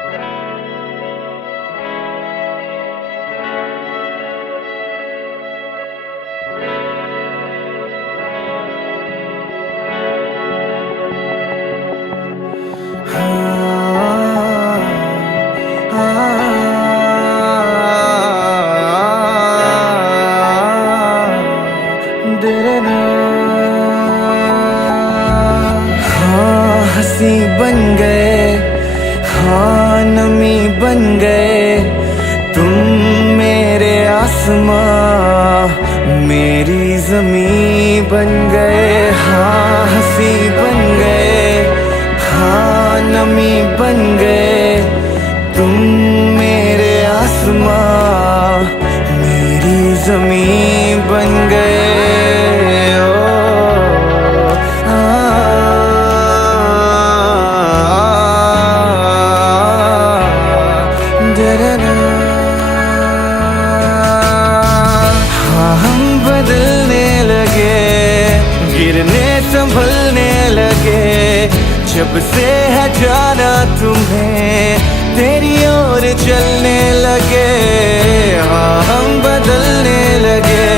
हाँ हंसी बन गए, हाँ नमी बन गए तुम, मेरे आसमां मेरी ज़मीं बन गए। हाँ हंसी बन गए, हाँ नमी बन गए तुम, मेरे आसमां मेरी ज़मीं बन गए। हाँ हम बदलने लगे, गिरने संभलने लगे, जब से है जाना तुम्हें तेरी ओर चलने लगे। हाँ हम बदलने लगे,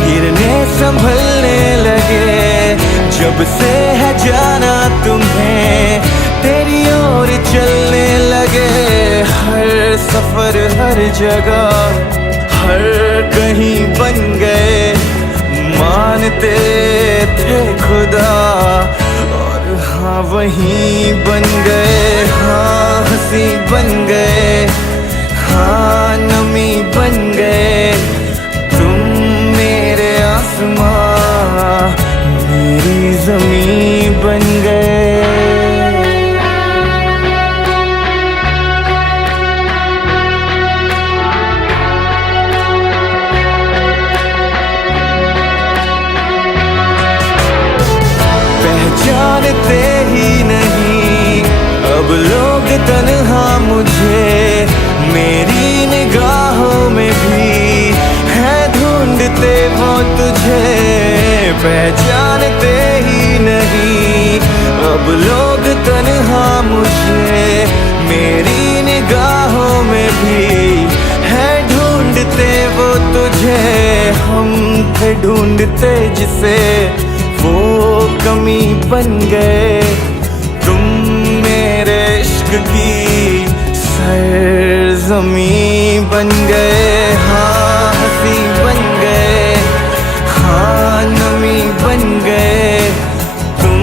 गिरने संभलने लगे, जब से है जाना तुम्हें तेरी ओर चलने लगे। हर सफर हर जगह हर कहीं बन गए, मानते थे खुदा और हाँ वहीं बन गए। हाँ हंसी बन गए, हाँ नमी बन गए तुम, मेरे आसमां मेरी ज़मीं बन गए। जानते ही नहीं अब लोग तन्हा मुझे, मेरी निगाहों में भी है ढूंढते वो तुझे। पहचानते ही नहीं अब लोग तन्हा मुझे, मेरी निगाहों में भी है ढूंढते वो तुझे। हम थे ढूंढते जिसे वो कमी बन गए तुम, मेरे इश्क की सरज़मीं बन गए। हाँ हंसी बन गए, हाँ नमी बन गए तुम,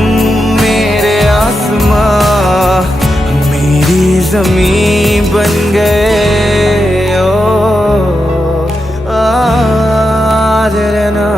मेरे आसमां मेरी ज़मीं बन गए। ओ ना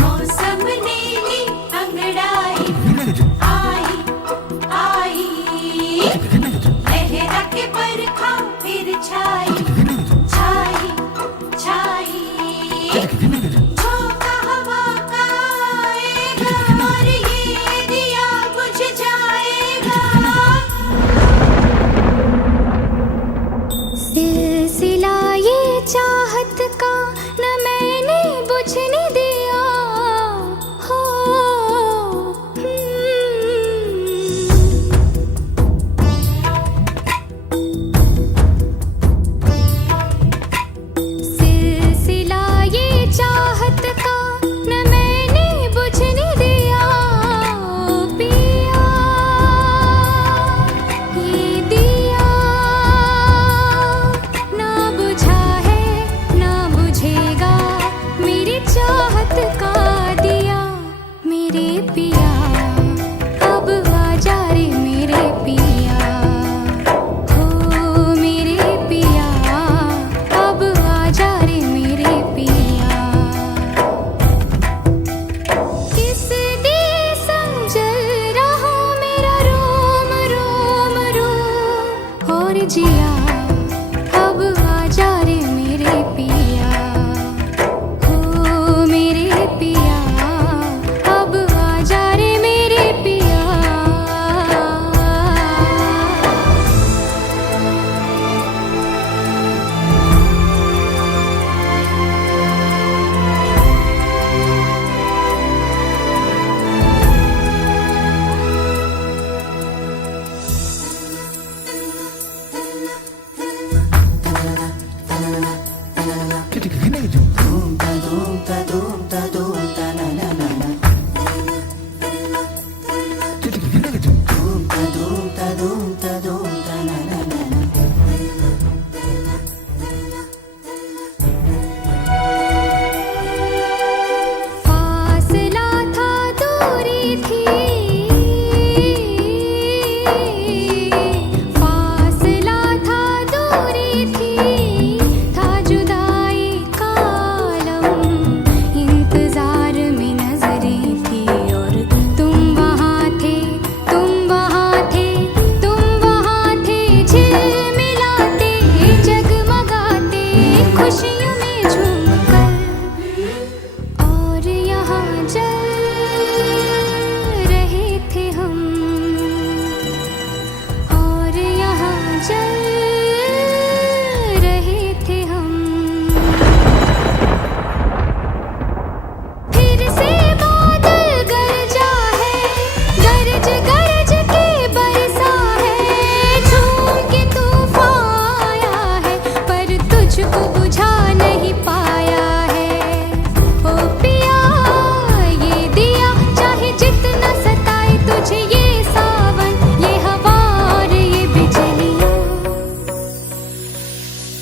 मौसम नीली अंगड़ाई आई आई, लहरा के बरखा फिर छाई छाई छाई, झोंका हवा का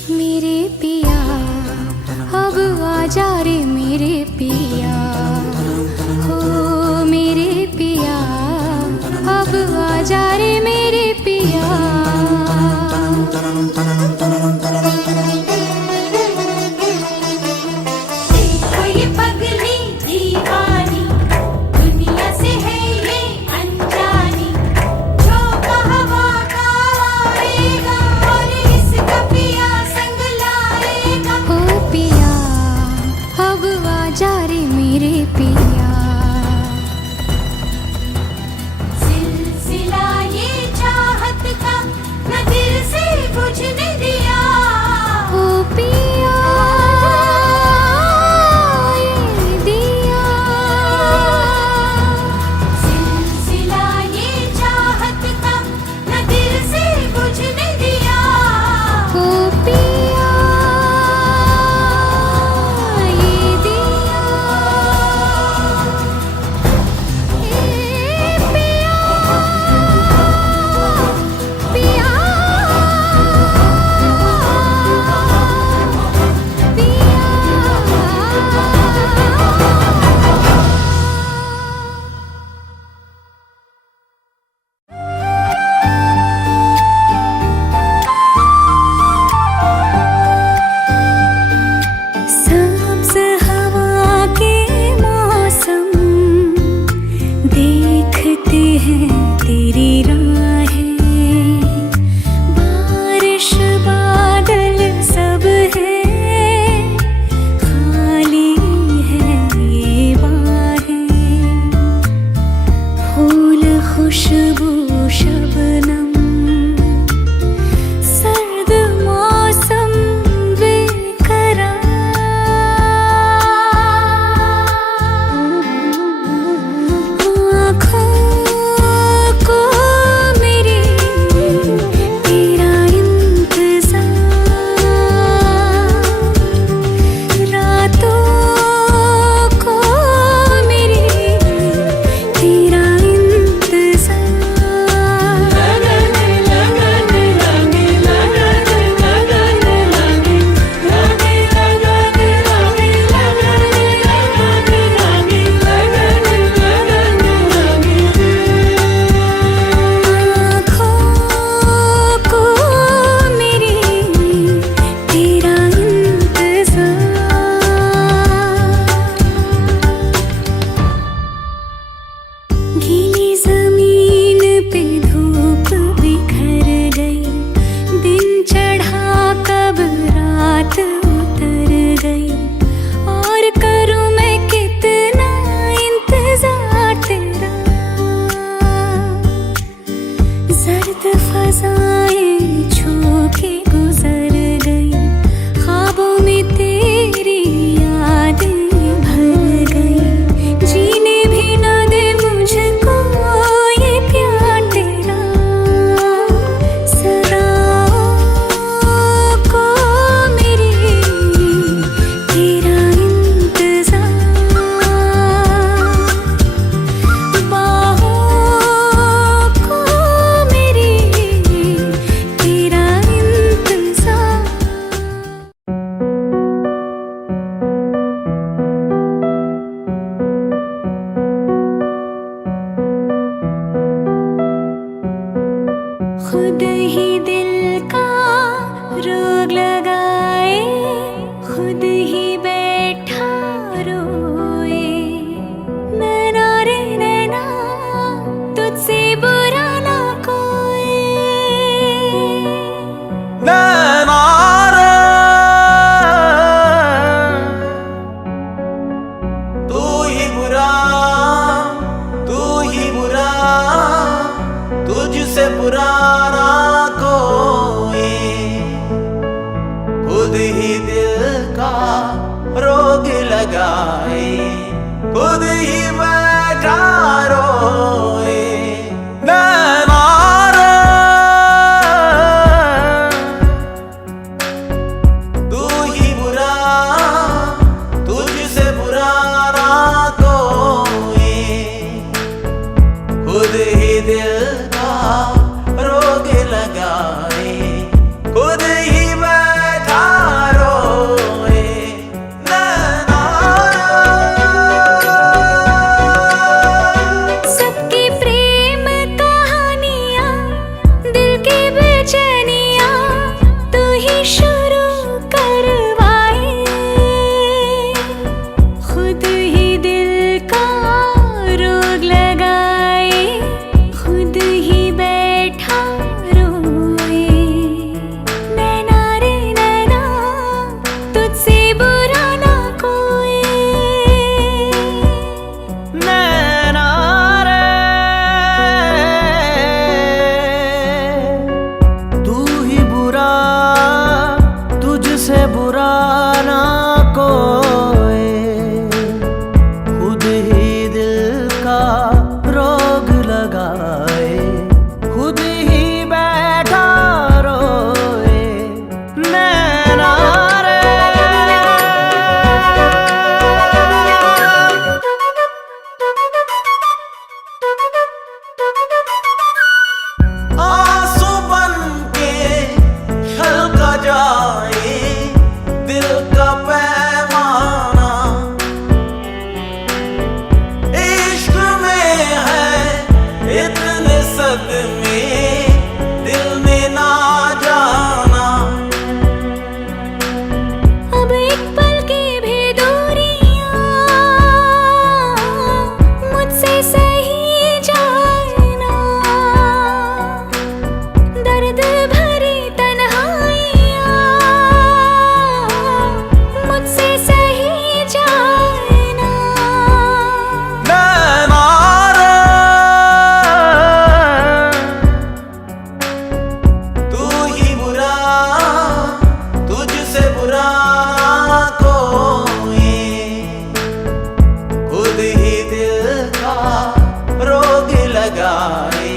मेरे पिया अब आजा रे मेरे पिया, हो मेरे पिया अब आजा रे मेरे पिया। देखो ये पगली दीवानी, दुनिया से है ये अनजानी, जो कहवा का आएगा और इसका पिया संग लाएगा। हो पिया अब आजा रे मेरे पिया। सिलसिला ये चाहत का न दिल से बुझने दिया। हो पिया ये दिया, सिलसिला ये चाहत का न दिल से बुझने दिया। हो पिया ये दिया, ए पिया पिया सब्ज़ हवा के मौसम देखते हैं तेरी राहें, बारिश बादल सब है, खाली है ये बाहें, फूल खुशबू शबनम, सर्द मौसम आँखों को मेरी तेरा इंतज़ार, रातों को मेरी तेरा गीली जमीन पे धूप बिखर गई, दिन चढ़ा कब रात उतर गई, और करूं मैं कितना इंतजार तेरा। जर्द फजाएं छू के गुजर गई, ख्वाबों में तेरी यादें भर गई, जीने भी न दे मुझको ये प्यार तेरा। सदाओं को मेरी तेरा इंतज़ार, बाहों को मेरी तेरा इंतज़ार। खुद ही दिल का रोग लगाए, खुद ही बैठा रोए, नैना रे नैना तुझसे बुरा ना कोई। नैना रे, तू ही बुरा, तू ही बुरा, तुझसे बुरा ना कोई, खुद ही दिल का रोग लगाए, खुद ही बैठा रोए। नैना रे, तू ही बुरा, तुझसे बुरा ना कोई, खुद ही दिल का रोग लगाए, खुद ही बैठा से बुरा कोई, खुद ही दिल का रोग लगाए,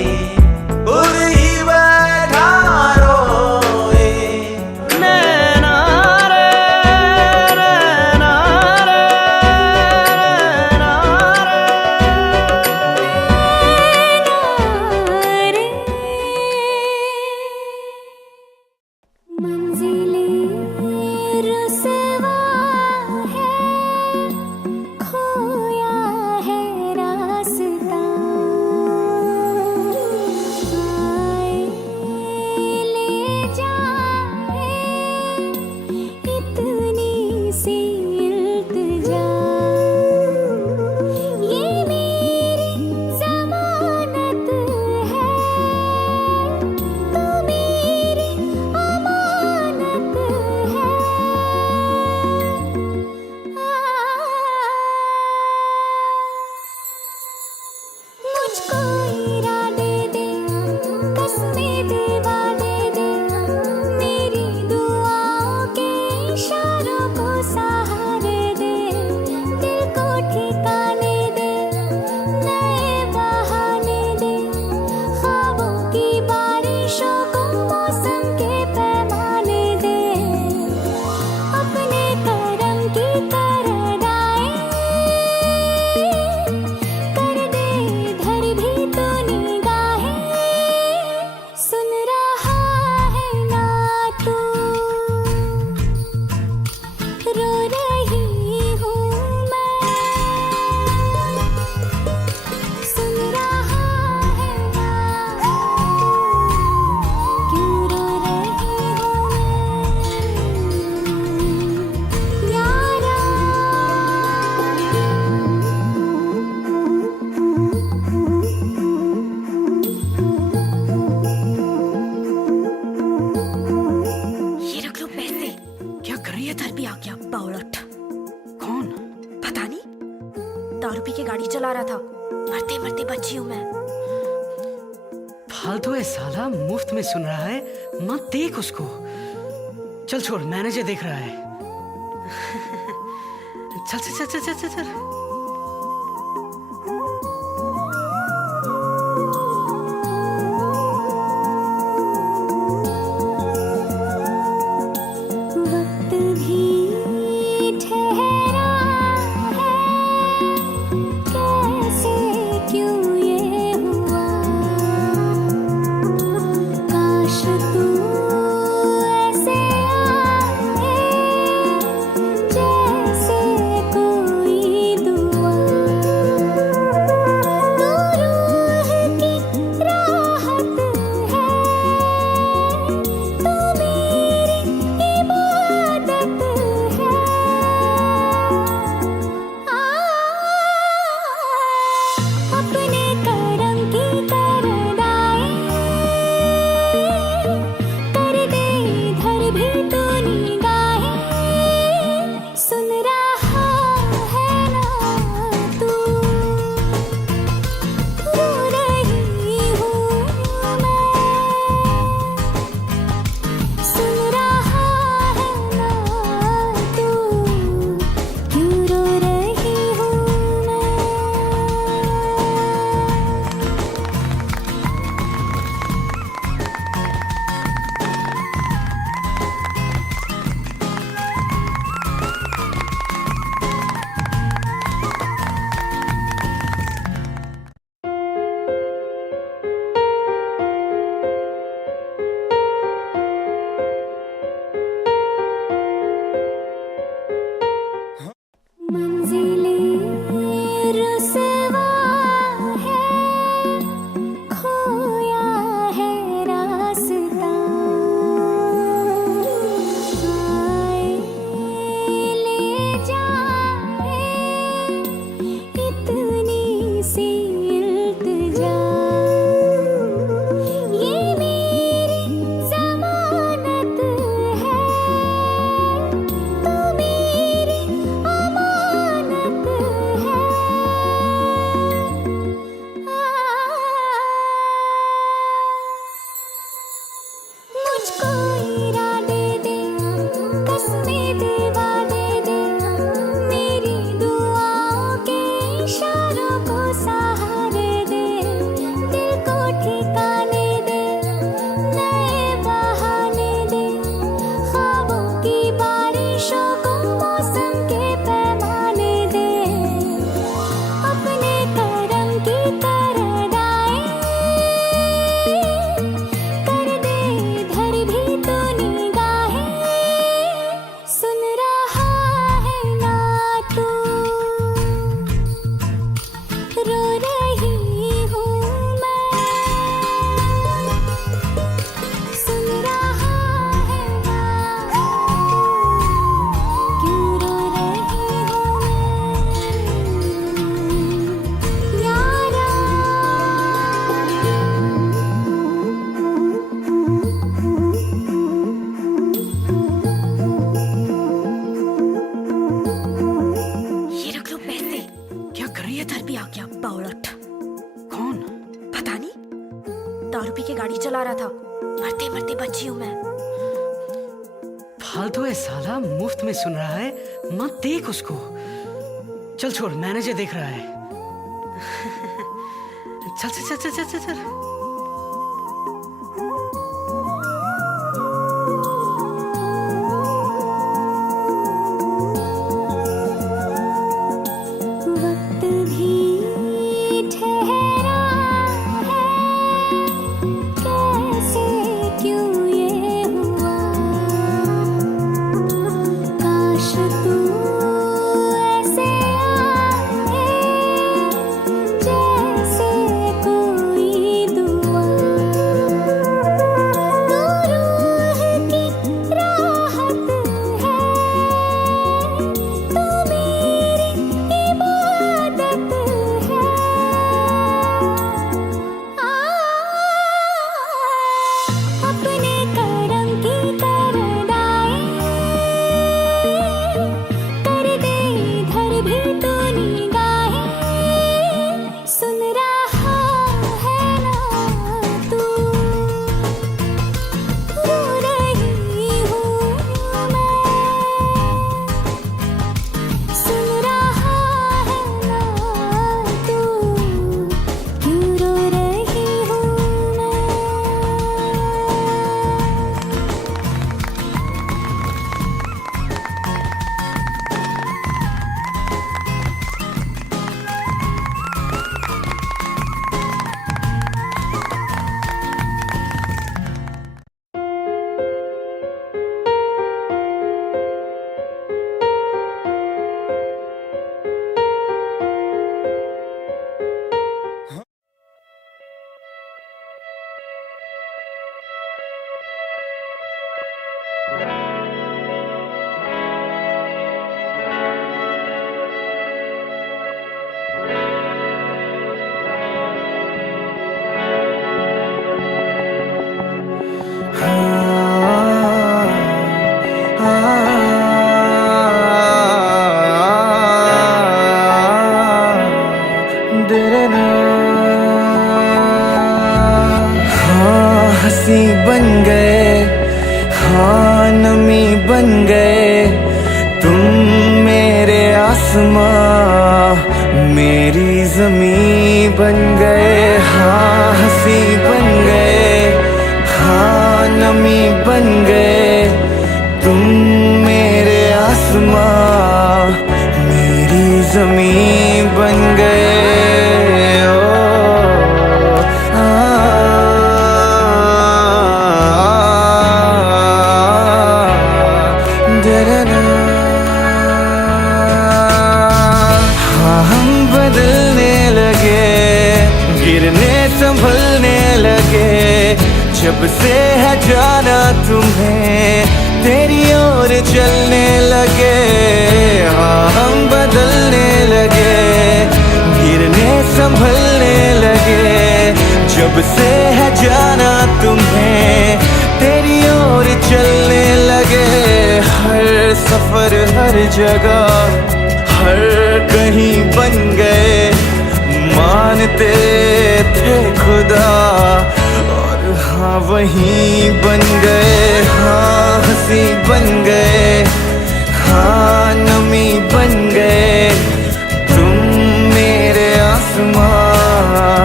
खुद ही बैठा रोए। नैना रे, नैना रे, नैना रे। मंजिलें रुसवा है, खोया है रास्ता। आए ले जाए इतनी सी इल्तिजा, ये मेरी ज़मानत है, तू मेरी अमानत है। मुझको इरादे दे, कसमें दिलवा दे, मेरी दुआओं के इशारों को सहारे दे, दिल को ठिकाने दे, नए बहाने दे, ख्वाबों की बारिशों को मौसम के पैमाने दे, अपने करम की करदाए कर दे इधर भी तो निगाहें। सुन रहा है ना तू, रो रही हूँ मैं। सुन रहा है ना क्यों रो रही हूँ मैं यारा। ये रख लो पैसे। क्या कर रही है? इधर भी आ गया बावलट। कौन? पता नहीं, दारू पी के गाड़ी चला रहा था, मरते मरते बची हूँ मैं। फालतू है साला, मुफ्त में सुन रहा है, मत देख उसको। चल छोड़, मैनेजर देख रहा है। चल चल चल चल चल चल। वक्त भी ठहरा है, कैसे क्यों ये हुआ। काश तू ऐसे आए, जैसे कोई दुआ। फालतू है साला, मुफ्त में सुन रहा है, मत देख उसको। चल छोड़, मैनेजर देख रहा है। चल चल चल चल चल चल। वक्त भी ठहरा है, कैसे क्यों ये हुआ, काश तू ऐसे आए जैसे कोई दुआ, तू रूह की राहत है, तू मेरी इबादत है। अपने करम की करदाई कर दे इधर भी तू निगाहें, सुन रहा है ना तू, रो रही हूँ मैं, सुन रहा है ना तू, क्यों रो रही हूँ मैं। हाँ हंसी बन गए, हाँ नमी बन गए, तुम मेरे आसमां मेरी जमी बन गए। हाँ हंसी बन गए, हाँ नमी बन गए, तुम मेरे आसमां मेरी जमी बन गए। हाँ हम बदलने लगे, गिरने संभलने लगे, जब से है जाना तुम्हें तेरी ओर चलने लगे। हाँ हम बदलने लगे, गिरने संभलने लगे, जब से है जाना तुम्हें तेरी ओर चलने लगे। हर सफर हर जगह हर कहीं बन गए, मानते थे खुदा और हाँ वहीं बन गए। हाँ हंसी बन गए, हाँ नमी बन गए, तुम मेरे आसमां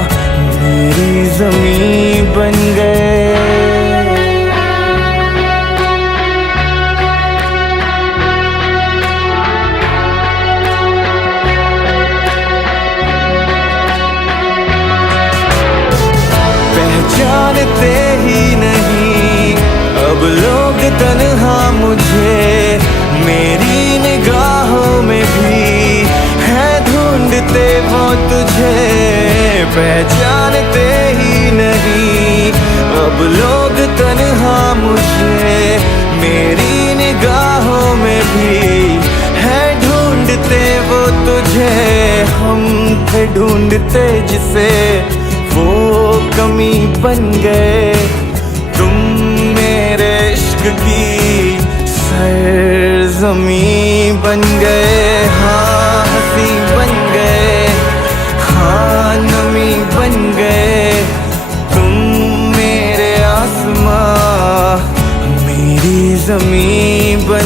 मेरी जमी बन गए। जानते ही नहीं अब लोग तन्हा मुझे, मेरी निगाहों में भी है ढूंढते वो तुझे। पहचानते ही नहीं अब लोग तन्हा मुझे, मेरी निगाहों में भी है ढूंढते वो तुझे। हम थे ढूंढते जिसे वो कमी बन गए, तुम मेरे इश्क की सरज़मी बन गए। हाँ हंसी बन गए, हाँ नमी बन गए, तुम मेरे आसमां मेरी जमी बन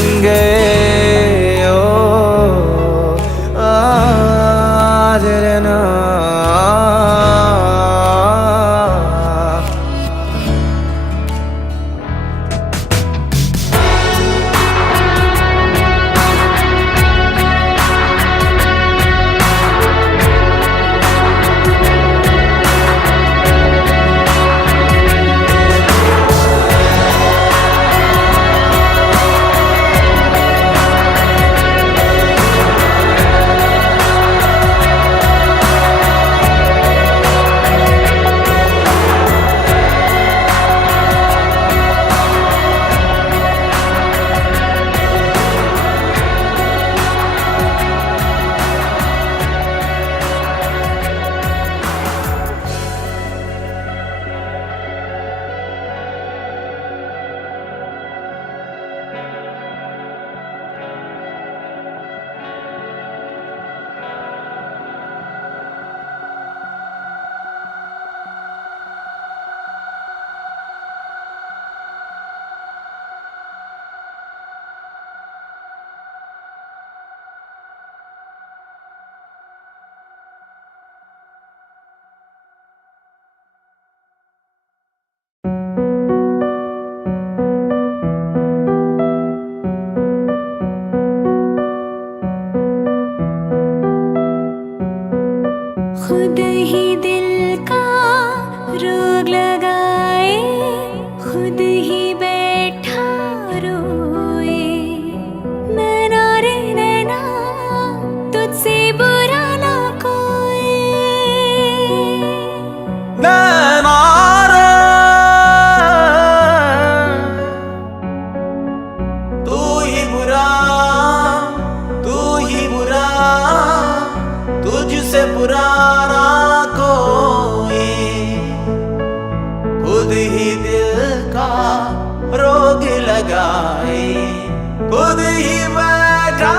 ही बैठा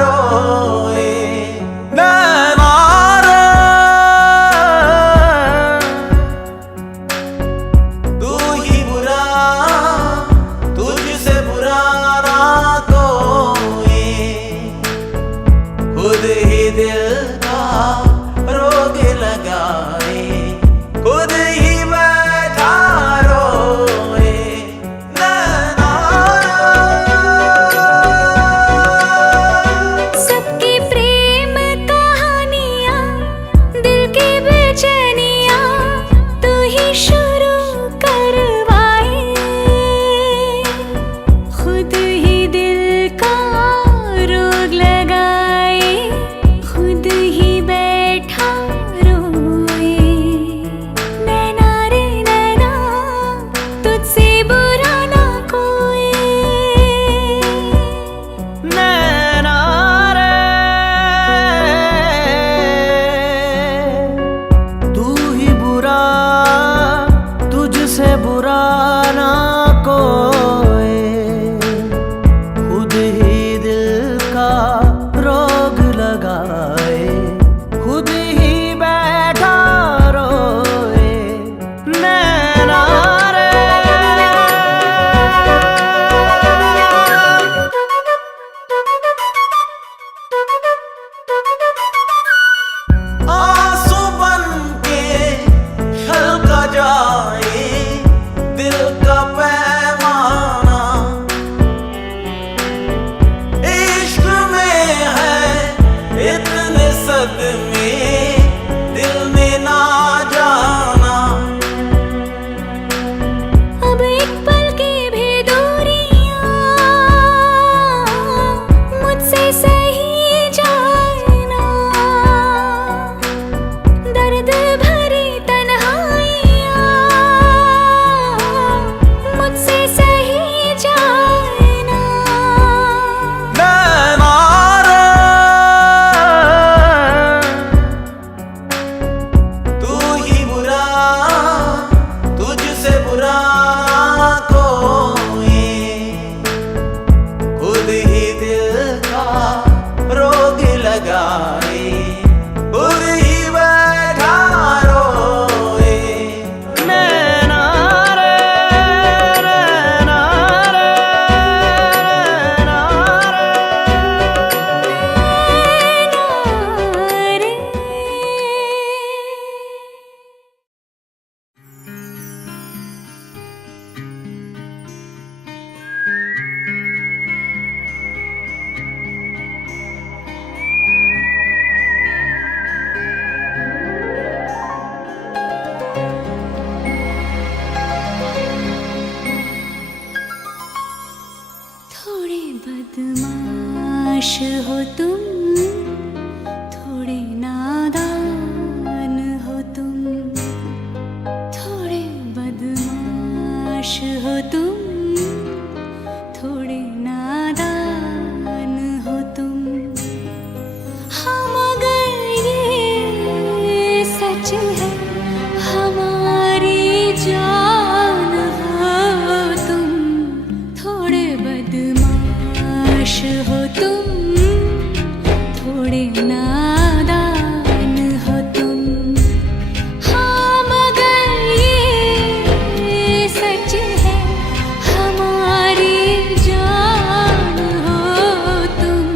रोए। नैना रे तू ही बुरा, तुझसे बुरा ना कोई, खुद ही दिल का रोग लगाए, खुद ही बैठा रोए। नैना सबकी प्रेम कहानियाँ, दिल की बेचैनियाँ तू ही शुरू करवाए, खुद ही दिल का रोग लगाए, खुद ही बैठा रोए। नैना रे नैना तुझसे बुरा ना कोई। नैना रे तू ही बुरा, तुझसे बुरा ना कोई, खुद ही दिल का रोग लगाए, खुद ही बैठा रोए। नैना रे आंसू बन के छलका जाए दिल का पैमाना, इश्क में है इतने सदमे दिल ने ना जाना। अब एक पल की भी दूरियां मुझसे सही जाए ना, दर्द भरी तन्हाइयां मुझसे सही जाए ना। नैना रे तू ही बुरा, तुझसे बुरा कोई, खुद ही दिल का रोग लगाए, खुद ही बैठा रोए। नैना रे नैना रे नैना रे। थोड़े बदमाश हो तुम, थोड़े नादान हो तुम, थोड़े बदमाश हो तुम, थोड़े नादान हो तुम। हाँ मगर ये सच है हमारी जान हो तुम, थोड़े बदमाश हो तुम, थोड़े नादान हो तुम। हाँ मगर ये सच है हमारी जान हो तुम।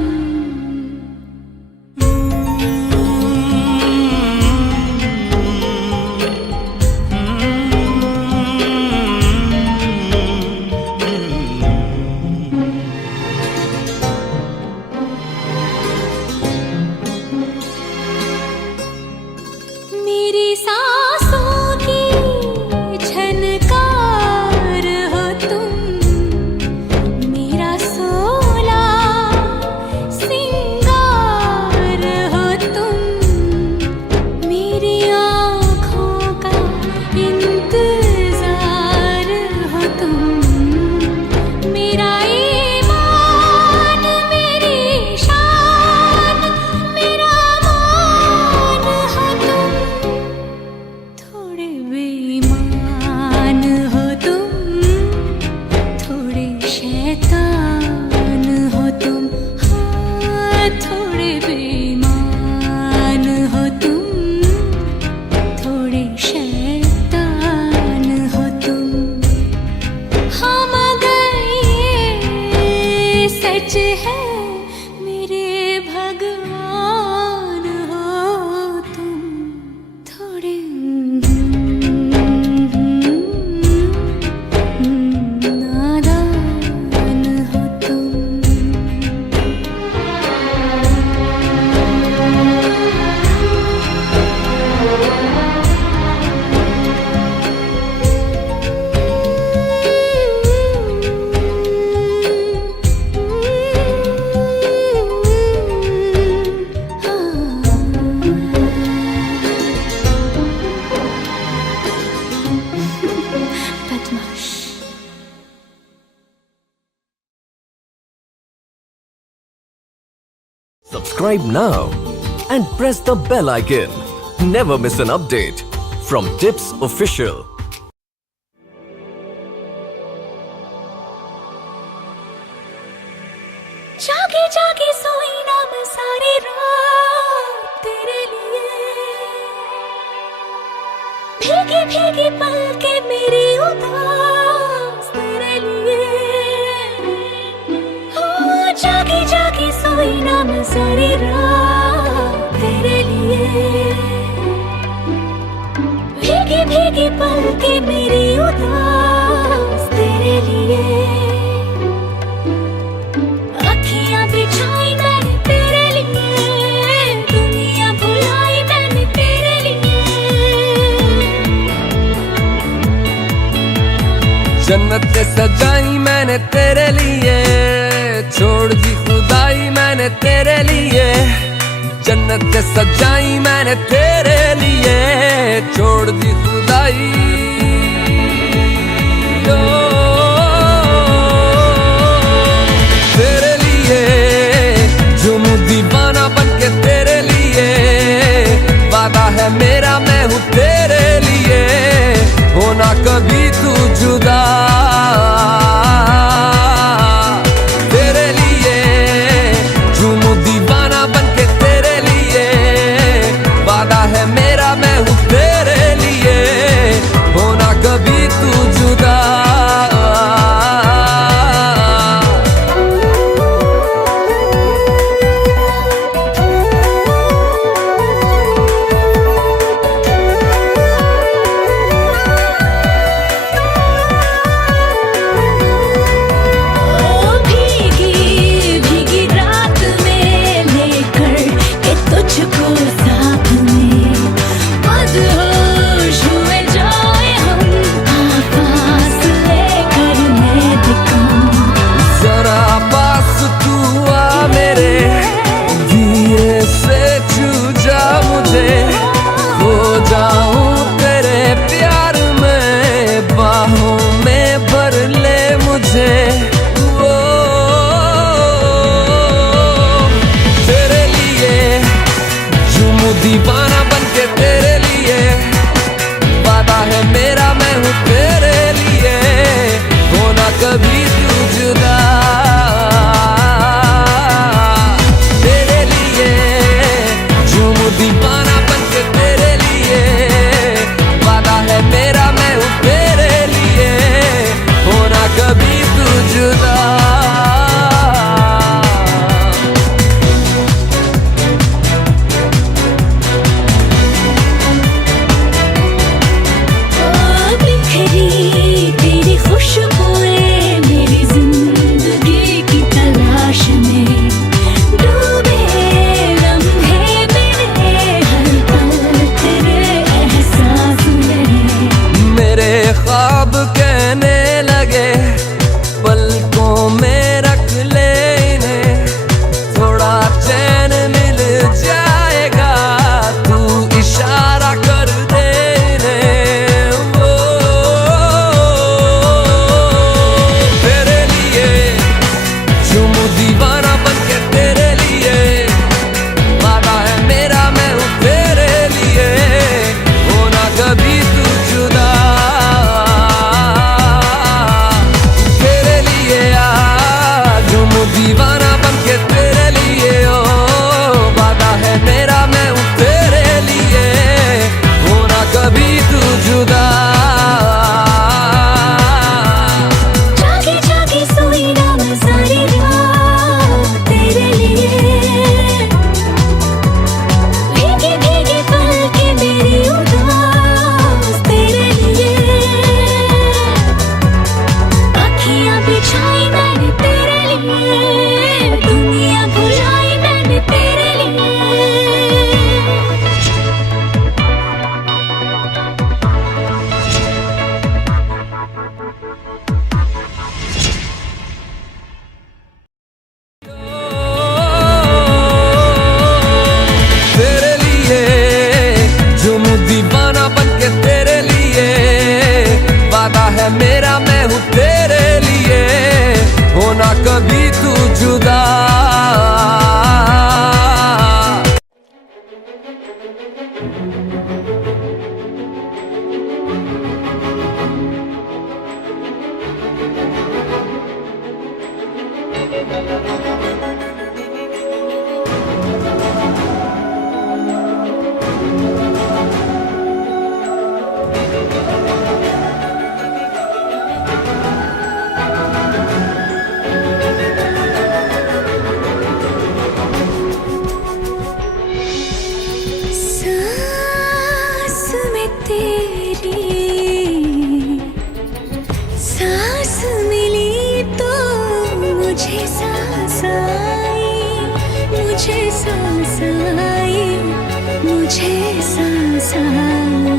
Subscribe now and press the bell icon. Never miss an update from Tips Official. जागे जागे सोई ना मैं सारी रात तेरे लिए, भीगी भीगी पलके मेरी उदास तेरे लिए। ओ जागे जागे सोई ना मैं सारी रात तेरे लिए, भीगी भीगी पलके मेरी उदास तेरे लिए। बिछाई मैंने तेरे लिए, दुनिया भुलाई मैंने तेरे लिए। जन्नत सजाई मैंने तेरे लिए, छोड़ दी खुदाई मैंने तेरे लिए। जन्नत सजाई मैंने तेरे लिए, छोड़ दी खुदाई। दीवाना बनके तेरे लिए, वादा है मेरा मैं हूँ तेरे लिए, होना कभी तू जुदा। तेरे लिए झूमू दीवाना बनके तेरे लिए, वादा है मेरा मैं हूँ तेरे लिए, होना कभी तू जुदा। दीवाना बनके तेरे लिए, वादा है मेरा मैं हूँ तेरे लिए, होना कभी तू जुदा। तेरे लिए झूमू दीवाना बनके तेरे लिए, वादा है मेरा मैं हूँ तेरे लिए, होना कभी तू जुदा। तेरी खुशबुएं मेरी जिंदगी की तलाश में, डूबे लम्हे मेरे हर पल तेरे एहसास में। मेरे ख्वाब कहने लगे पलकों में रख ले इन्हें, थोड़ा चैन मिल जाएगा तू इशारा कर दे इन्हें। दीवाना बनके तेरे लिए, वादा है मेरा मैं हूँ तेरे लिए, होना कभी तू जुदा। तेरे लिए झूमू दीवाना बनके तेरे लिए, ओ वादा है मेरा मैं हूँ तेरे लिए, होना कभी तू जुदा। जागे जागे सोई ना मैं सारी रात तेरे लिए, भीगी भीगी पलके मेरी उदास तेरे लिए। अखियाँ बिछाई मैंने तेरे लिए, दुनिया भुलाई मैंने तेरे लिए। तेरे लिए झूमू दीवाना बनके तेरे लिए, वादा है मेरा मैं हूँ तेरे लिए, होना कभी तू जुदा। मुझे सांस आई, मुझे सांस आई।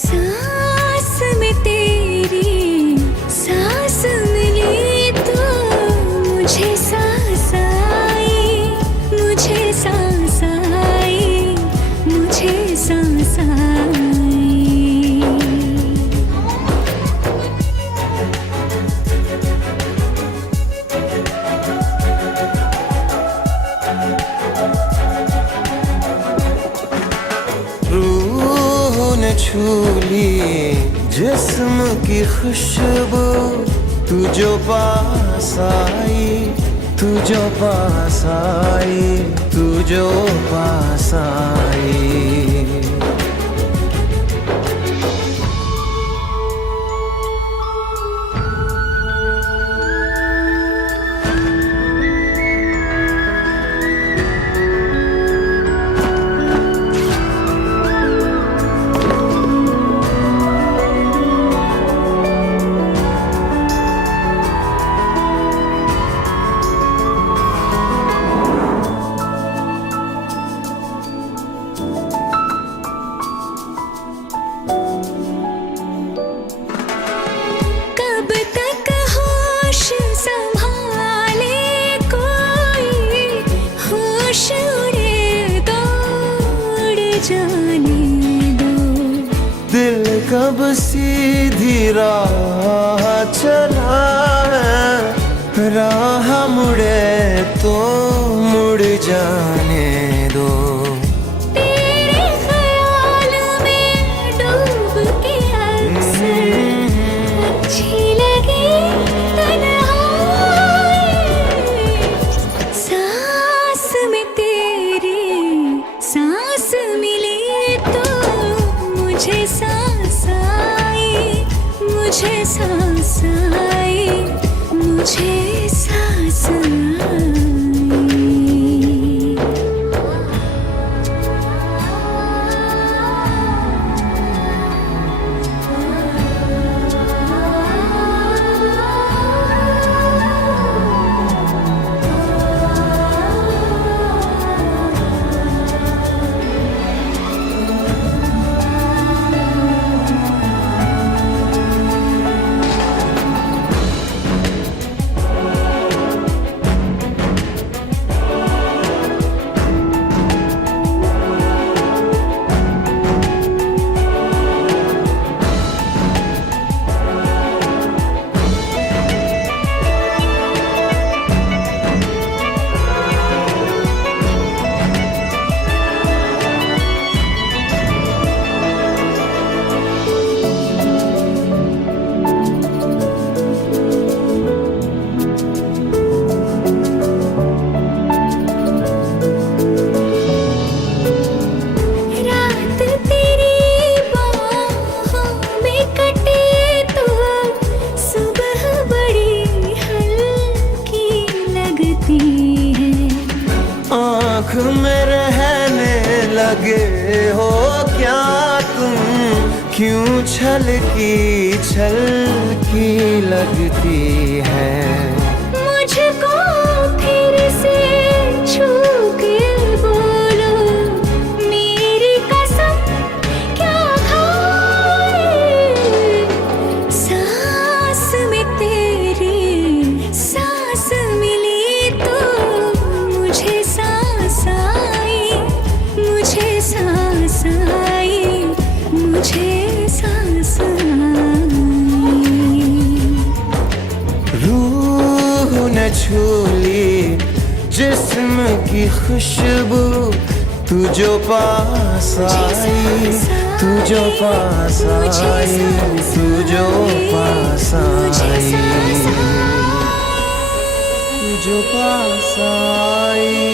सांस में तेरी सांस मिली तो मुझे सांस आई, मुझे सांस आई, मुझे सांस आई। रूह ने छू ली जिस्म की खुशबू, तू जो पास आई, तू जो पास आई, तू जो पास आई। कब तक होश संभाले कोई, होश उड़े तो उड़ जाने दो। दिल कब सीधी राह चला है, राह मुड़े तो मुड़ जाने दो। तेरे ख्याल में डूब के अक्सर अच्छी लगी तन्हाई। सांस में तेरी सांस मिली तो मुझे सांस आई, मुझे सांस आई, मुझे सांस आई। रात तेरी बाहों में कटे तो सुबह बड़ी हल्की लगती है। आँख में रहने लगे हो क्या तुम, क्यों छलकी छलकी लगती है। मुझको फिर से छू के बोलो, मेरी कसम क्या खाए। सांस में तेरी सांस मिली तो मुझे सांस आई, मुझे सांस आई, मुझे सांस आई। रूह ने छू ली जिस्म की खुशबू, तू जो पास आई, तू जो पास आई, तू जो पास आई, तू जो पास आई।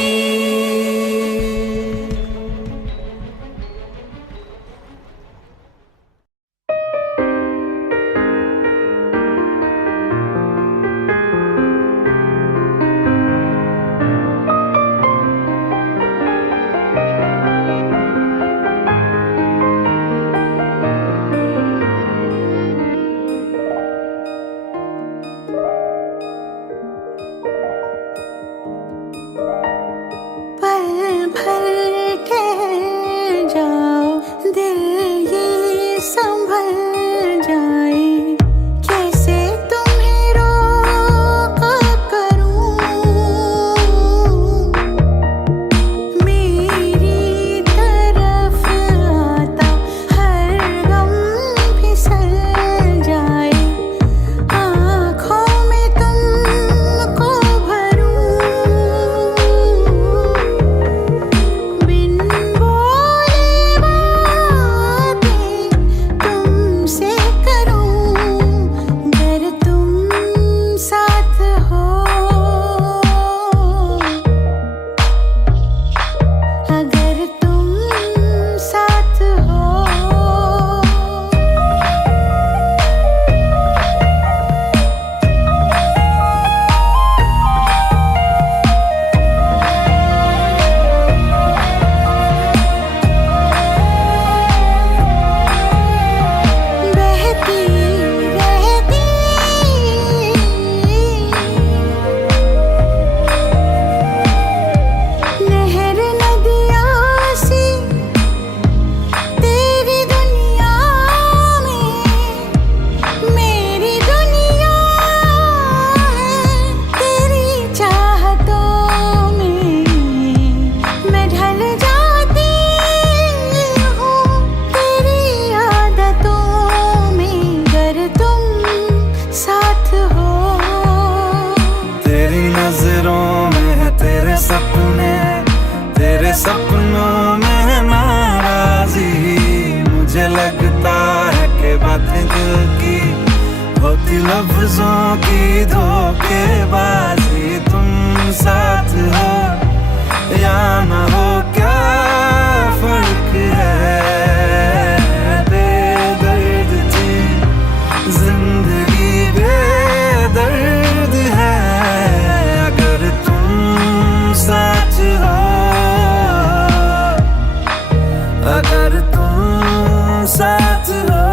लगता है कि बातें दिल की होती लफ्जों की धोखेबाजी। तुम साथ हो या ना हो क्या फर्क है, बेदर्द थी जिंदगी बेदर्द है। अगर तुम साथ हो, अगर तुम साथ हो।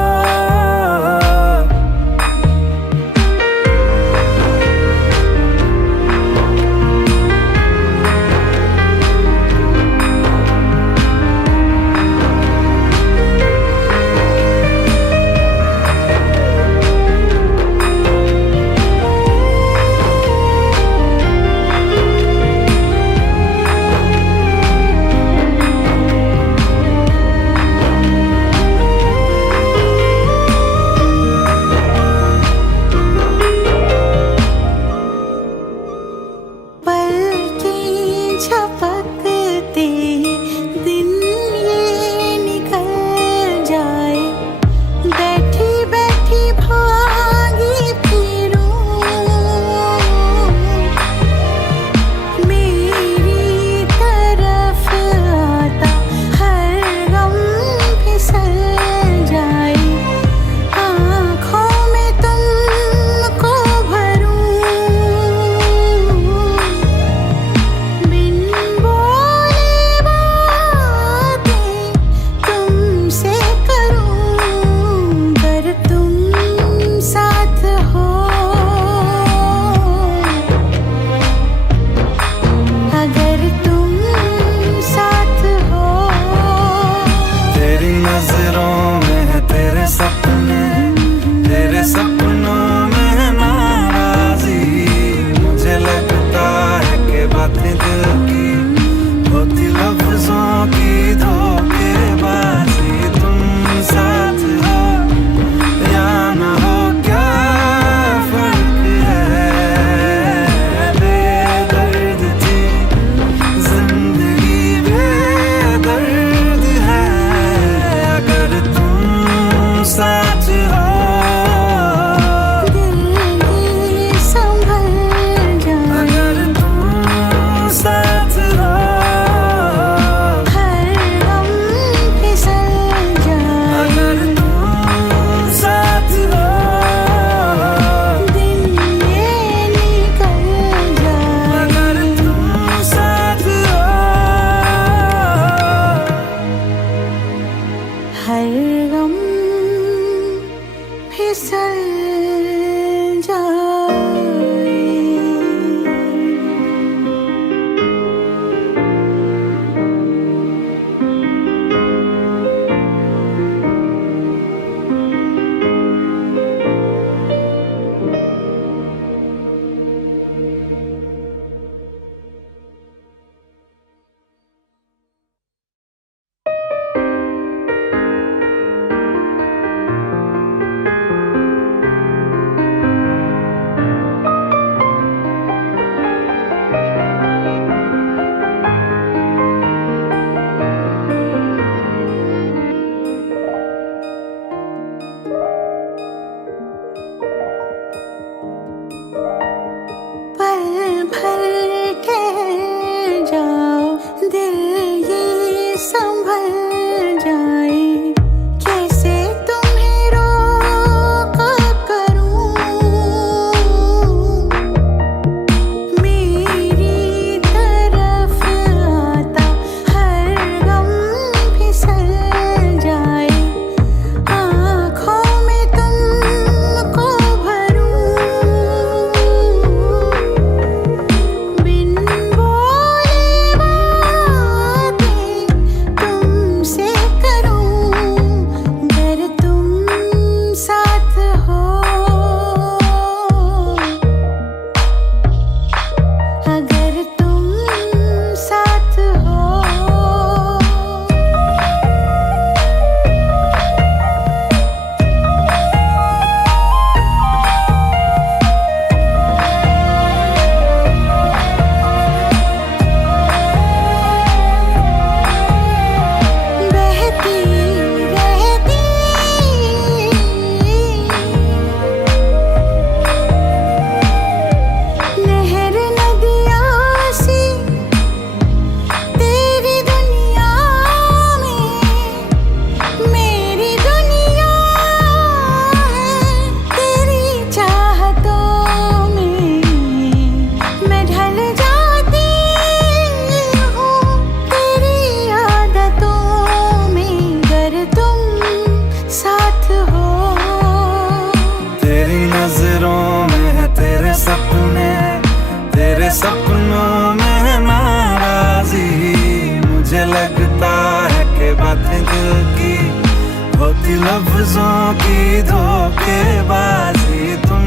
लफ्जों की धोखेबाजी तुम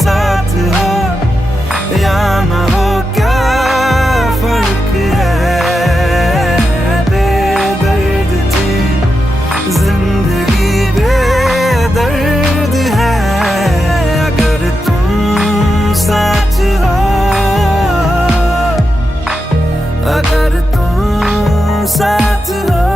साथ हो या ना हो क्या फर्क है बेदर्द थी जिंदगी बेदर्द है अगर तुम साथ हो अगर तुम साथ हो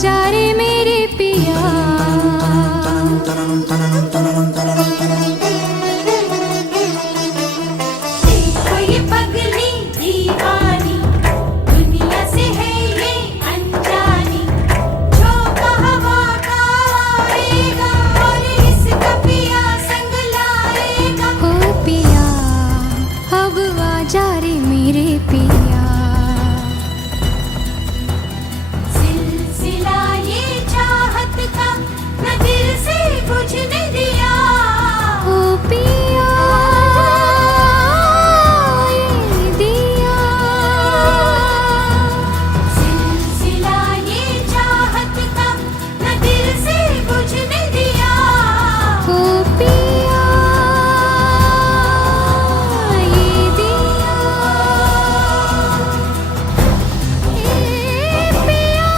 जा रे मेरे पिया। देखो ये पगली दीवानी, दुनिया से है ये अनजानी। झोंका हवा का आएगा और इसका पिया संग लाएगा। ओ पिया अब आ जा रे मेरे पिया। सिलसिला ये चाहत का न दिल से बुझने दिया। ओ पिया ये दिया। सिलसिला ये चाहत का न दिल से बुझने दिया। ओ पिया ये दिया। ए पिया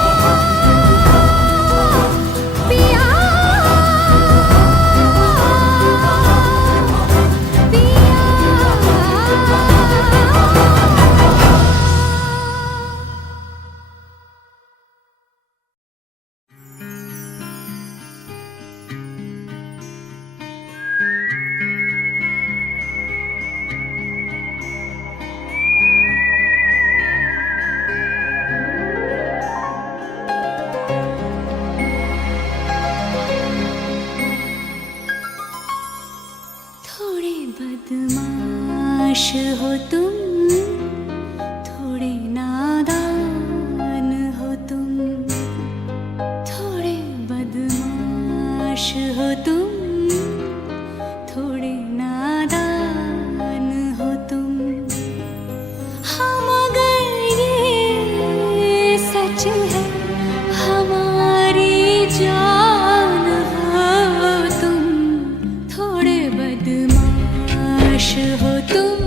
पिया थोड़े बदमाश हो तुम, थोड़े नादान हो तुम। थोड़े बदमाश हो तुम, थोड़े नादान हो तुम। हाँ मगर ये सच है हमारी जान हो तुम। थोड़े बदमाश हो तुम,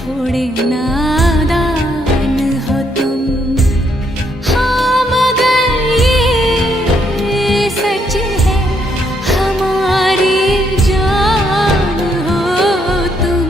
थोड़े नादान हो तुम। हाँ मगर ये सच है हमारी जान हो तुम।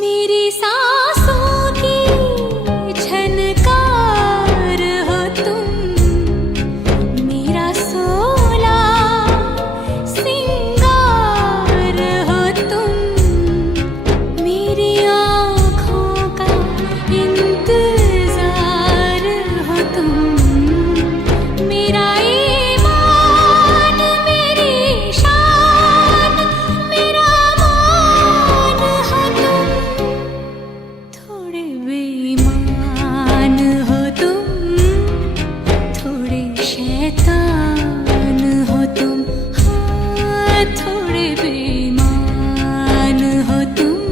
मेरी सांसों की झनकार हो तुम। मेरा सोला सिंगार हो तुम। मेरी आँखों का इंतजार हो तुम। मेरा ईमान मेरी शान मेरा मान हो तुम। थोड़े बेईमान हो तुम, थोड़े शैतान हो तुम। हाँ थोड़े बेईमान हो तुम,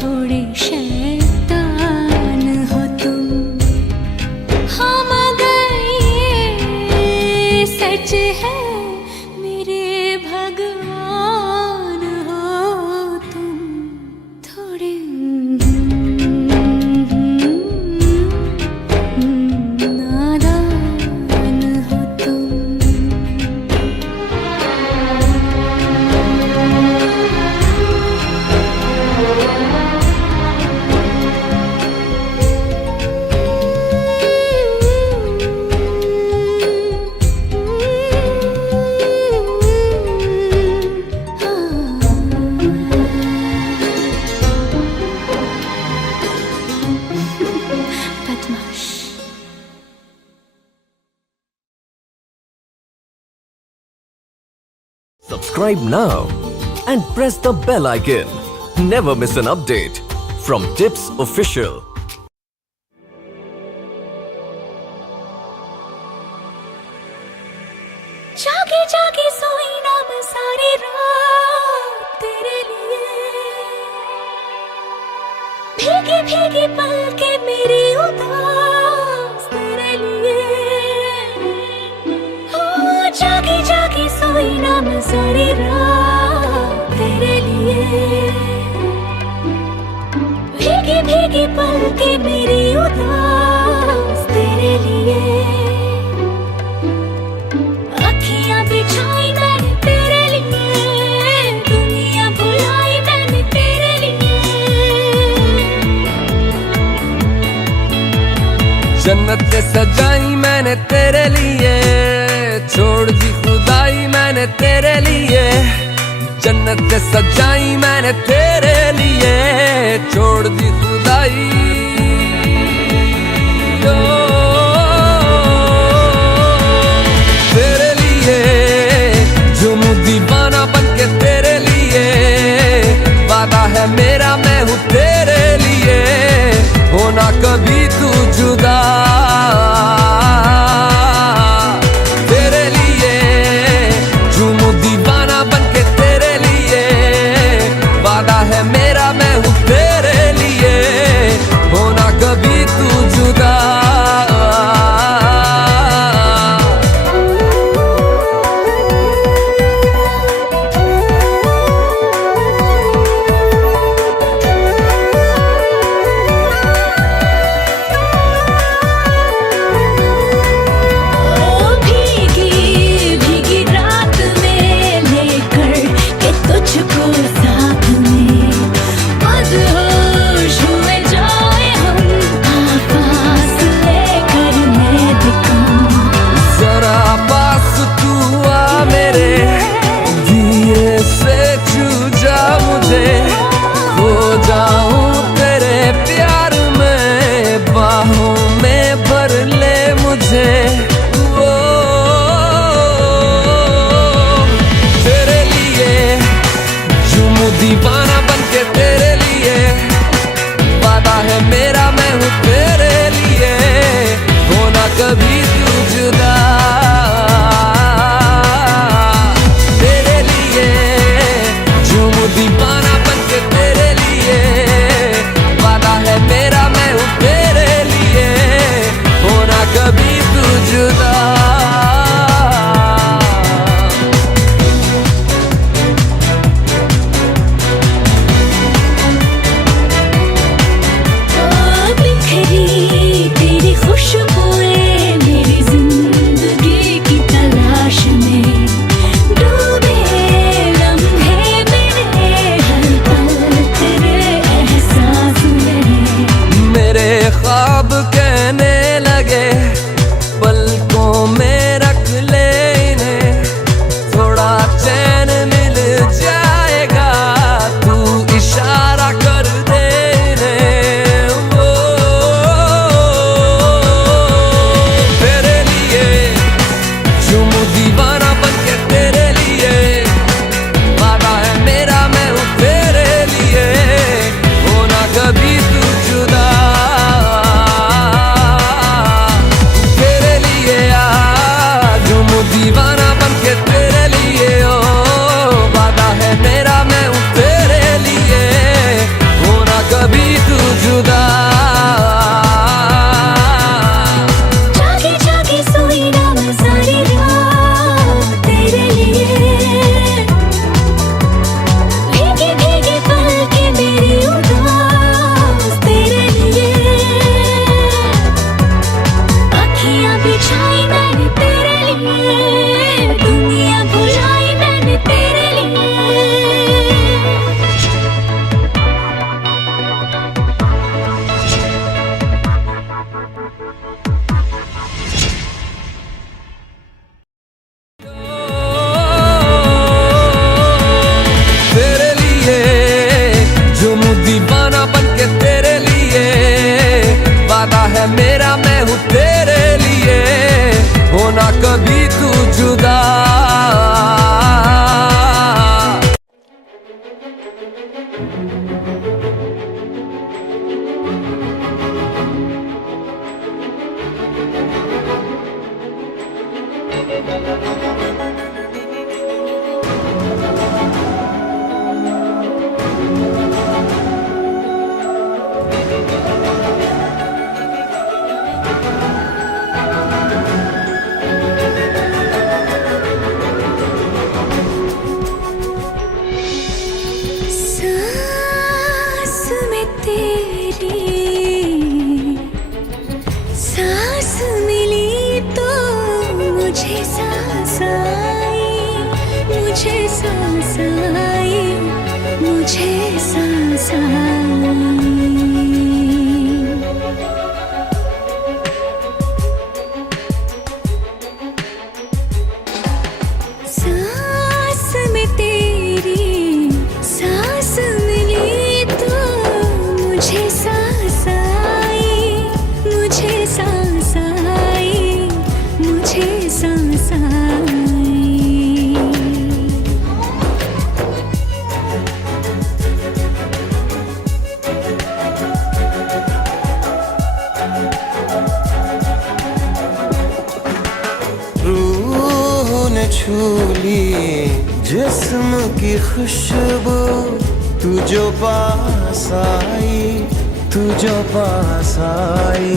थोड़े शैतान हो तुम। हाँ मगर ये सच है मेरे भगवान हो तुम। थोड़े नादान हो तुम। बदमाश। Subscribe now and press the bell icon. Never miss an update from Tips Official. जागे जागे सोई ना मैं सारी रात तेरे लिए। भीगी भीगी पलके मेरी उदास तेरे लिए। ओ जागी जागी सोई ना मैं सारी रात तेरे लिए। भीगी भीगी पलके मेरी उदास तेरे लिए, अखियां बिछाई मैंने तेरे लिए, दुनिया बुलाई मैंने तेरे लिए। जन्नत सजाई मैंने तेरे लिए, छोड़ दी खुदाई मैंने तेरे लिए। जन्नत सजाई मैंने तेरे लिए, छोड़ दी खुदाई। ओ, तेरे लिए झूमूं दीवाना बनके तेरे लिए, वादा है मेरा मैं हूँ तेरे लिए, होना कभी तू जुदा। तेरे लिए झूमूं दीवाना बनके तेरे लिए, वादा है मेरा मैं हूँ तेरे लिए, होना कभी तू जुदा। दीवाना बनके तेरे लिए, वादा है मेरा मैं हूँ तेरे लिए, होना कभी तू जुदा। तेरे लिए झूमूं दीवाना बनके तेरे लिए, वादा है मेरा मैं हूँ तेरे लिए, होना कभी तू जुदा। तेरी खुशबुएं मेरी सांस आई, मुझे सांस आई। सांस में तेरी सांस मिली तो मुझे सांस आई, मुझे सांस आई, मुझे सांस आई। रूह ने छू ली जिस्म की खुशबू, तू जो पास आई, तू जो पास आई,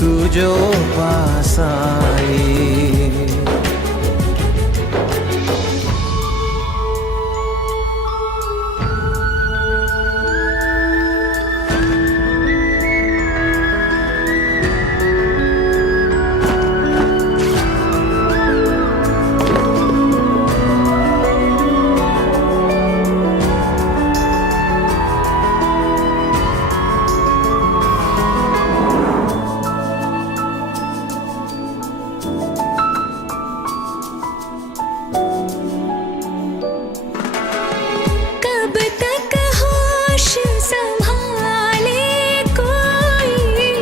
तू जो पास आई। कब तक होश संभाले कोई,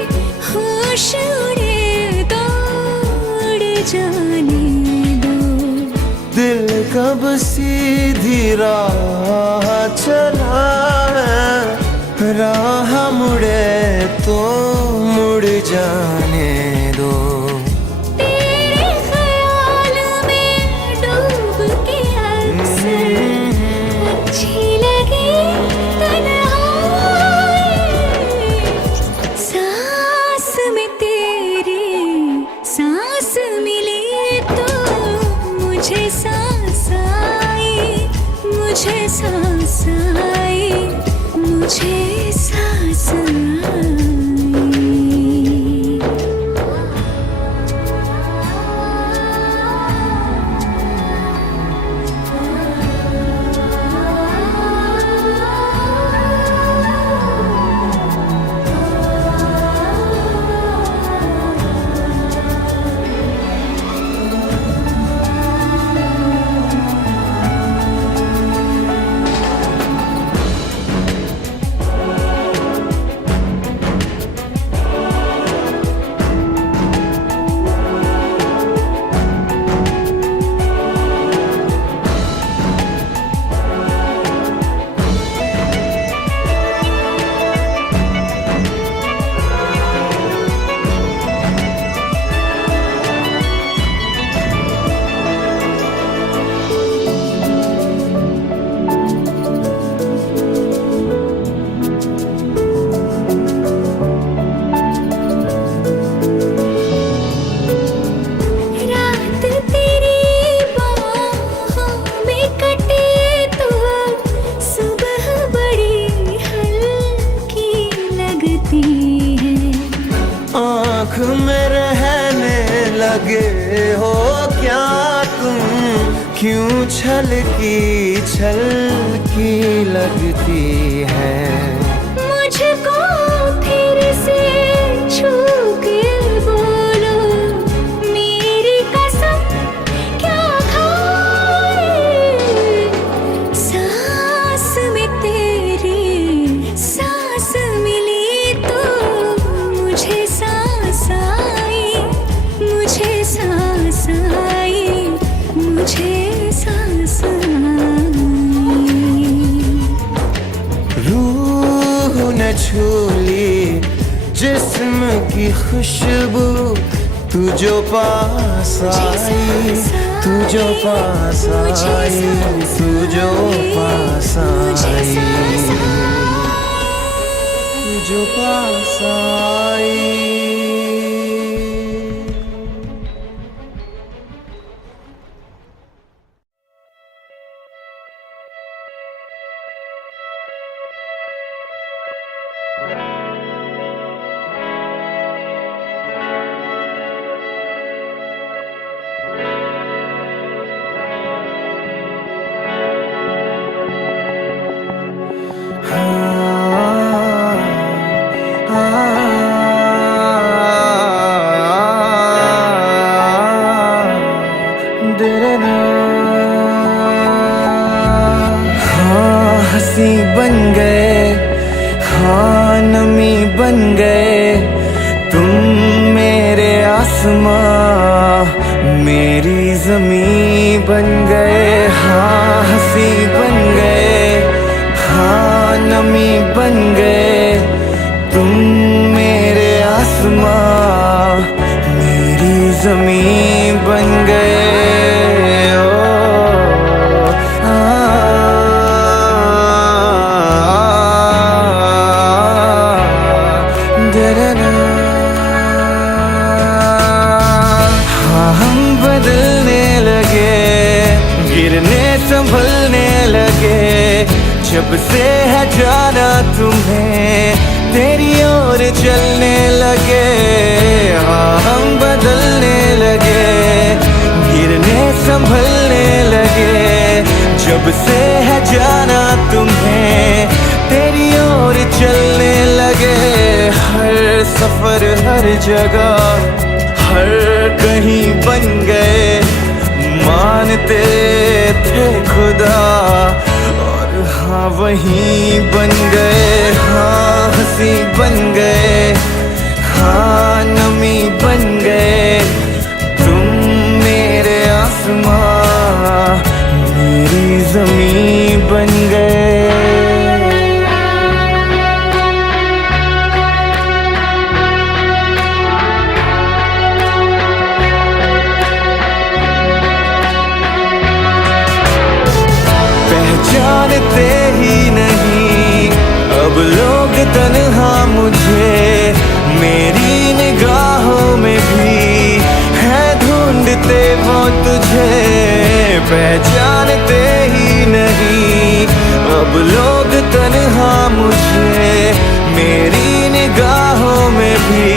होश उड़े दौड़ जाने दो। दिल कब सीधी राह चला है, राह मुड़े तो मुड़ जाने दो। तेरे ख्याल में डूब के अक्सर अच्छी लगी तन्हाई। सांस में तेरी सांस मिली तो मुझे सांस आई, मुझे सांस आई, मुझे सांस आई। रात तेरी बाहों में कटे तो सुबह बड़ी हल्की लगती है। आँख में रहने लगे हो क्या तुम, क्यों छलकी छलकी लगती है। मुझको फिर से छू के बोलो, मेरी कसम क्या खाए। सांस में तेरी सांस मिली तो मुझे सांस आई, मुझे सांस आई, मुझे सांस आई। रूह ने छू ली जिस्म की खुशबू, तू जो पास आई, तू जो पास आई, तू जो पास आई, तू जो पास आई। तुम मेरे आसमां मेरी ज़मीं बन गए, हाँ हंसी बन गए, हाँ नमी बन गए। तुम मेरे आसमां मेरी ज़मीं बन गए। ओ, हाँ हम बदलने लगे, गिरने संभलने लगे, जब से है जाना तुम्हें तेरी ओर चलने लगे। हाँ हम बदलने लगे, गिरने संभलने लगे, जब से है जाना तुम्हें तेरी ओर चलने लगे। हर सफर हर जगह हर कहीं बन गए, मानते थे खुदा और हाँ वहीं बन गए। हाँ हंसी बन गए, हाँ नमी बन गए। तुम मेरे आसमां मेरी ज़मीं बन गए। जानते ही नहीं अब लोग तन्हा मुझे, मेरी निगाहों में भी है ढूंढते वो तुझे। पहचानते ही नहीं अब लोग तन्हा मुझे, मेरी निगाहों में भी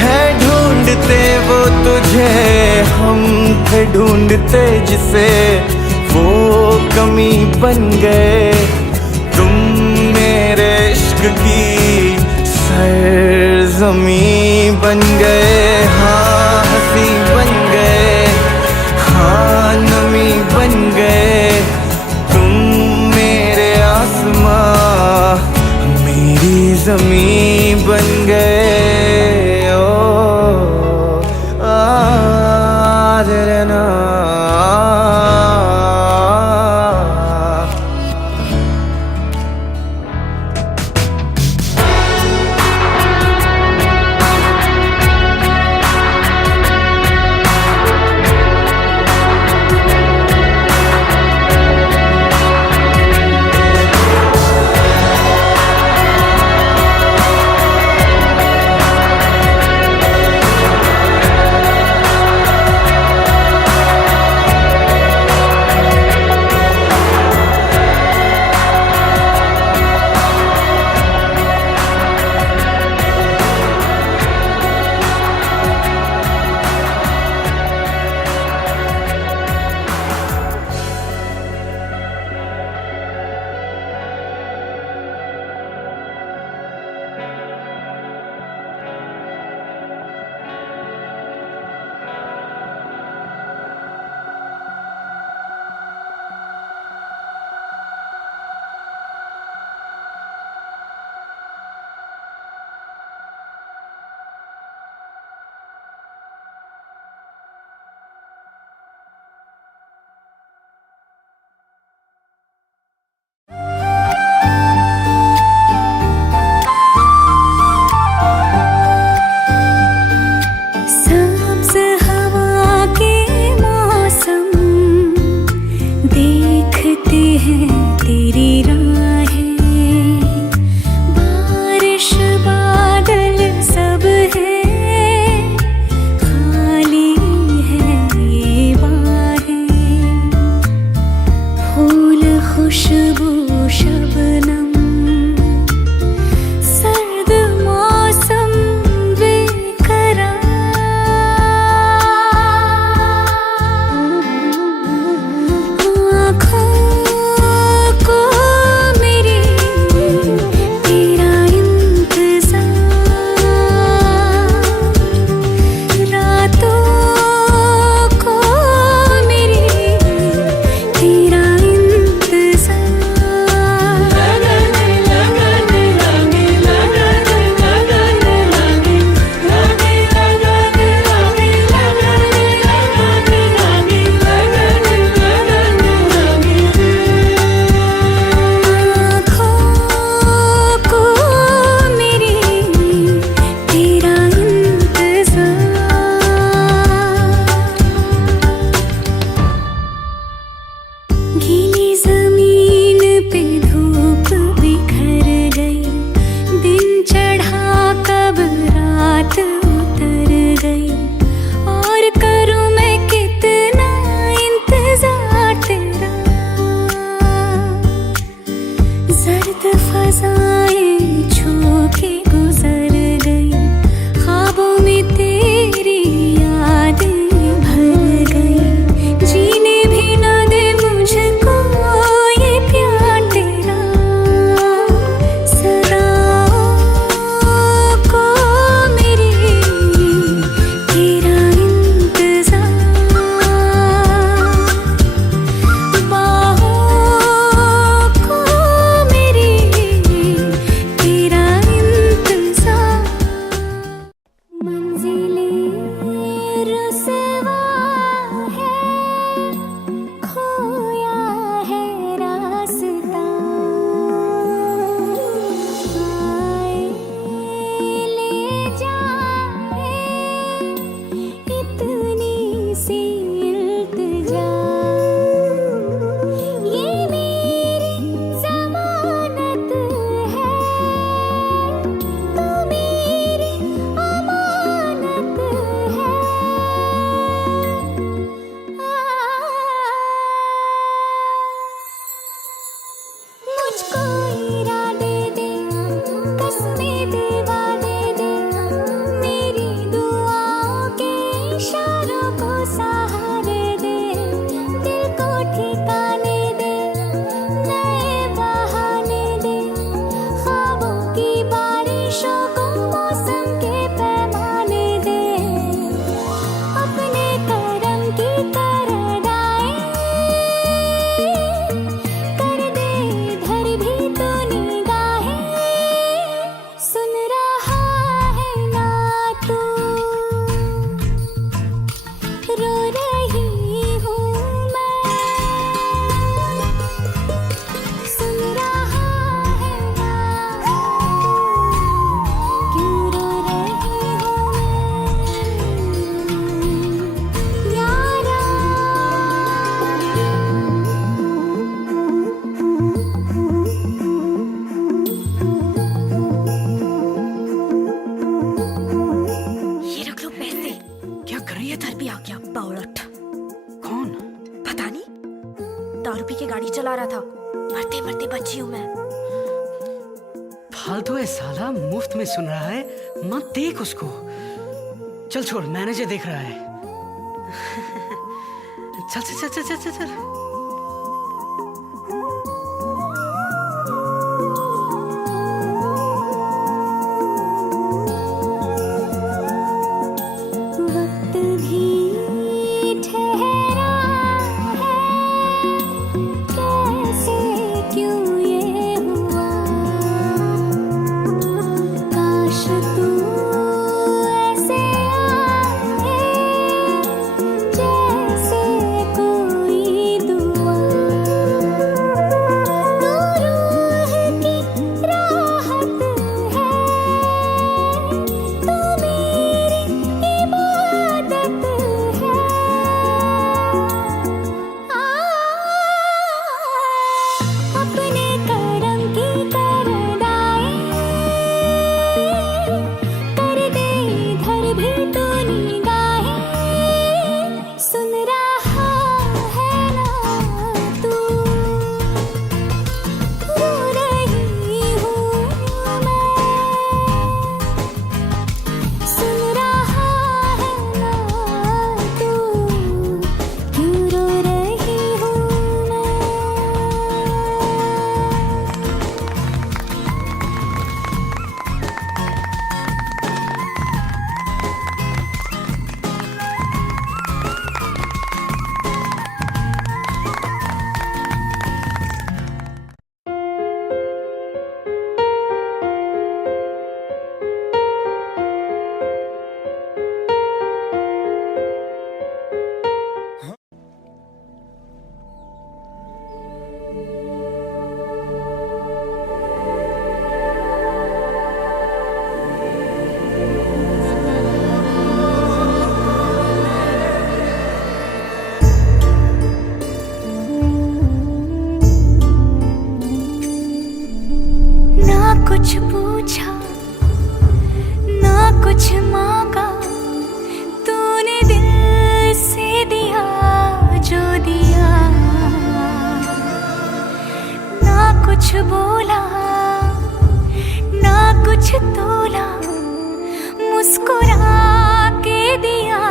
है ढूंढते वो तुझे। हम थे ढूंढते जिसे वो कमी बन गए, तुम मेरे इश्क की सरज़मीं बन गए। हाँ हंसी बन गए, हाँ नमी बन गए। तुम मेरे आसमां मेरी ज़मीं बन गए। ओ ना आ गया बावलट। कौन? पता नहीं, दारू पी के गाड़ी चला रहा था। मरते मरते बची हूं मैं। फालतू है साला, मुफ्त में सुन रहा है, मत देख उसको। चल छोड़, मैनेजर देख रहा है। चल चल चल चल चल चल। वक्त भी ठहरा है, कैसे क्यों ये हुआ, काश तू ऐसे आए जैसे कोई दुआ, तू रूह की राहत है, तू मेरी इबादत है। अपने करम की करदाई कर दे इधर भी तू निगाहें, सुन रहा है ना तू, रो रही हूँ मैं, सुन रहा है ना तू, क्यों रो रही हूँ मैं। ना कुछ पूछा ना कुछ मांगा, तूने दिल से दिया जो दिया, ना कुछ बोला ना कुछ तोला, मुस्कुरा के दिया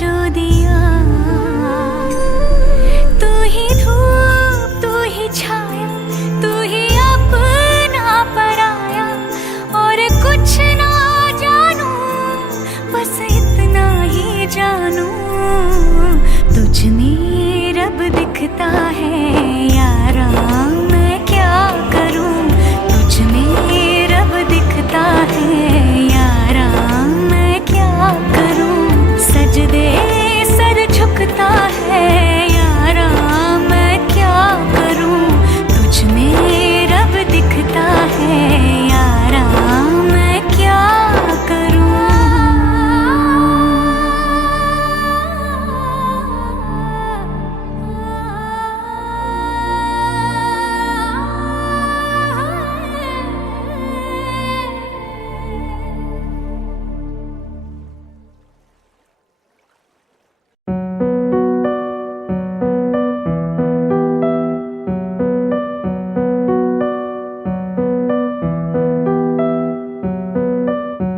जो दिया, तू ही धूप तू ही छाया, तू ही अपना पराया, और कुछ ना जानू बस इतना ही जानू, तुझ में रब दिखता है यारा, मैं क्या करूं, तुझ में रब दिखता है यारा, मैं क्या करूं, सजदे सर झुकता है यारा, मैं क्या करूं, तुझ में रब दिखता है यारा, मैं क्या करूं।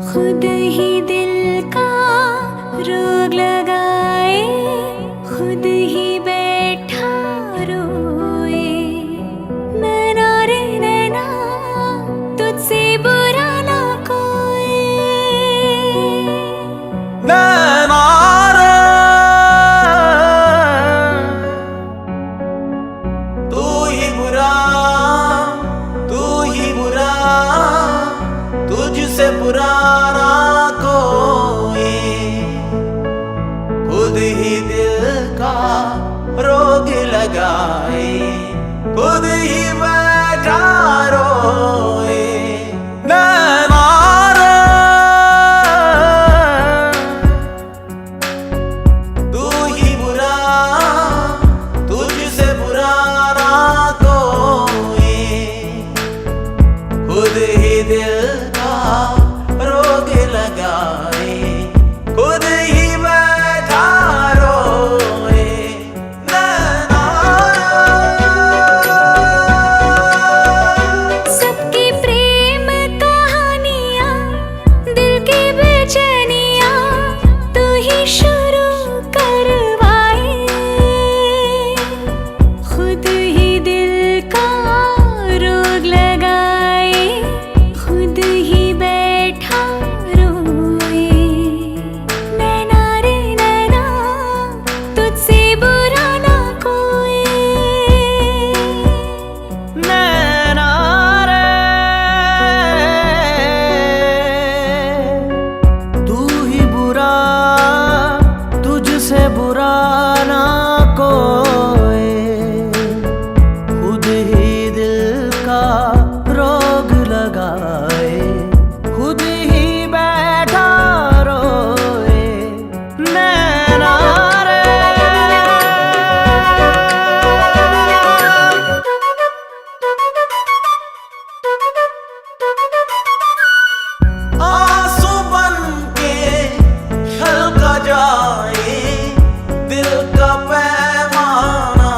खुद ही दिल का रोग लगाए, खुद ही बैठा रोए, नैना रे नैना तुझसे बुरा ना कोई, नैना रे तू ही बुरा, तू ही बुरा, तुझसे बुरा ना कोई, खुद ही दिल का रोग लगाए, खुद ही बैठा रोए, नैना रे बेचैनिया तू ही शुरू करवाए, खुद ही दिल का रोग लगाए, खुद ही बैठा रोए। नैना रे नैना तुझसे बुरा ना कोई, नैना रे तू ही बुरा, तुझसे बुरा ना कोई, खुद ही दिल का रोग लगाए, खुद ही बैठा रोए। नैना रे आंसू बन के छलका जाए दिल का पैमाना,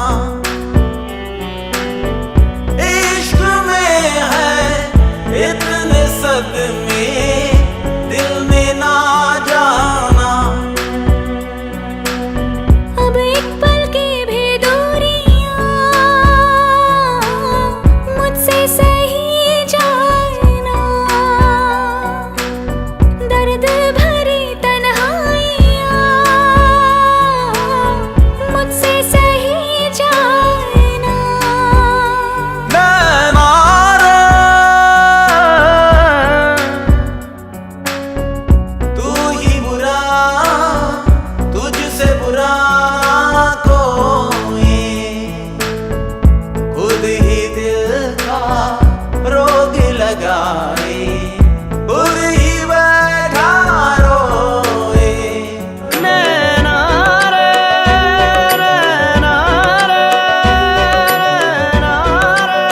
इश्क में है इतने सदमे दिल ने ना जाना। अब एक पल की भी दूरियां मुझसे सही जाना, दर्द भरी तन्हाइयां मुझसे सही जाना। नैना रे तू ही बुरा, तुझसे बुरा कोई, खुद ही दिल का रोग लगाए, खुद ही बैठा रोए। नैना रे नैना रे नैना रे।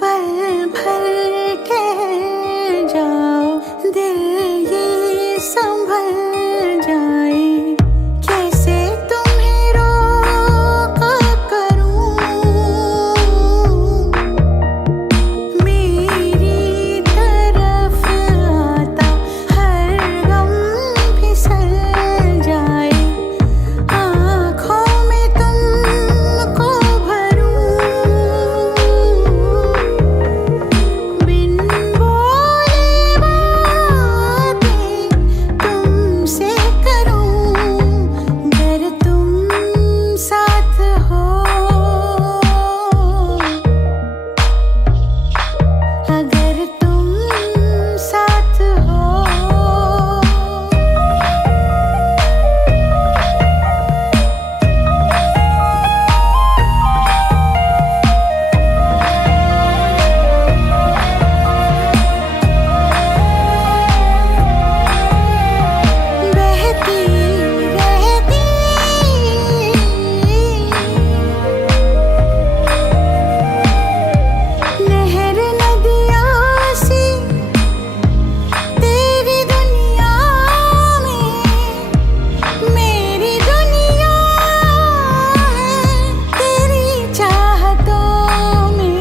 पल भर ठहर जाओ दिल ये संभल जाए, कैसे तुम्हें रोका करूं, मेरी तरफ आता हर गम फिसल जाए, आँखों में तुमको भरूं, बिन बोले बातें तुमसे करूं, अगर तुम साथ हो, अगर तुम साथ हो। बहती रहती नहर नदियाँ सी तेरी दुनिया में, मेरी दुनिया है तेरी चाहतों में,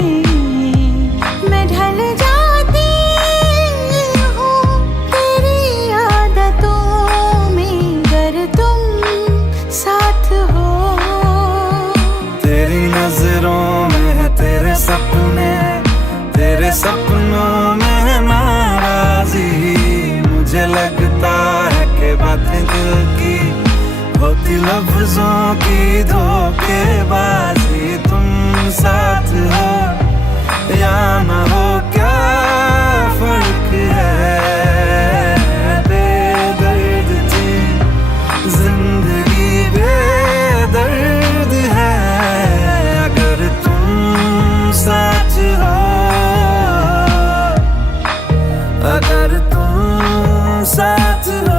मैं ढल जाती हूँ तेरी आदतों में, अगर तुम साथ हो। तेरी नजरों में है तेरे सपने, तेरे सपनों में है नाराजी, मुझे लगता है कि बातें दिल की होती लफ्जों की धोखेबाजी। तुम साथ हो या ना हो क्या फर्क है, बेदर्द थी जिंदगी बेदर्द है, अगर तुम साथ हो, अगर तुम साथ हो।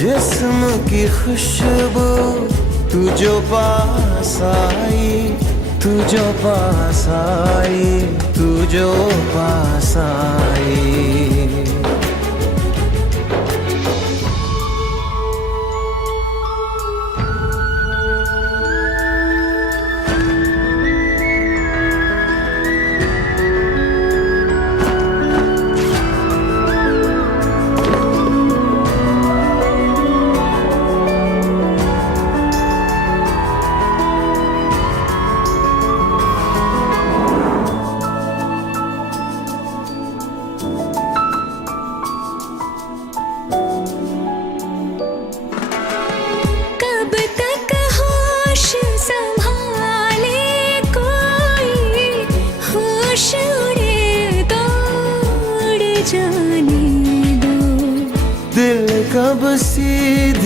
जिस्म की खुशबू तू जो पास आई, तू जो पास आई, तू जो पास आई।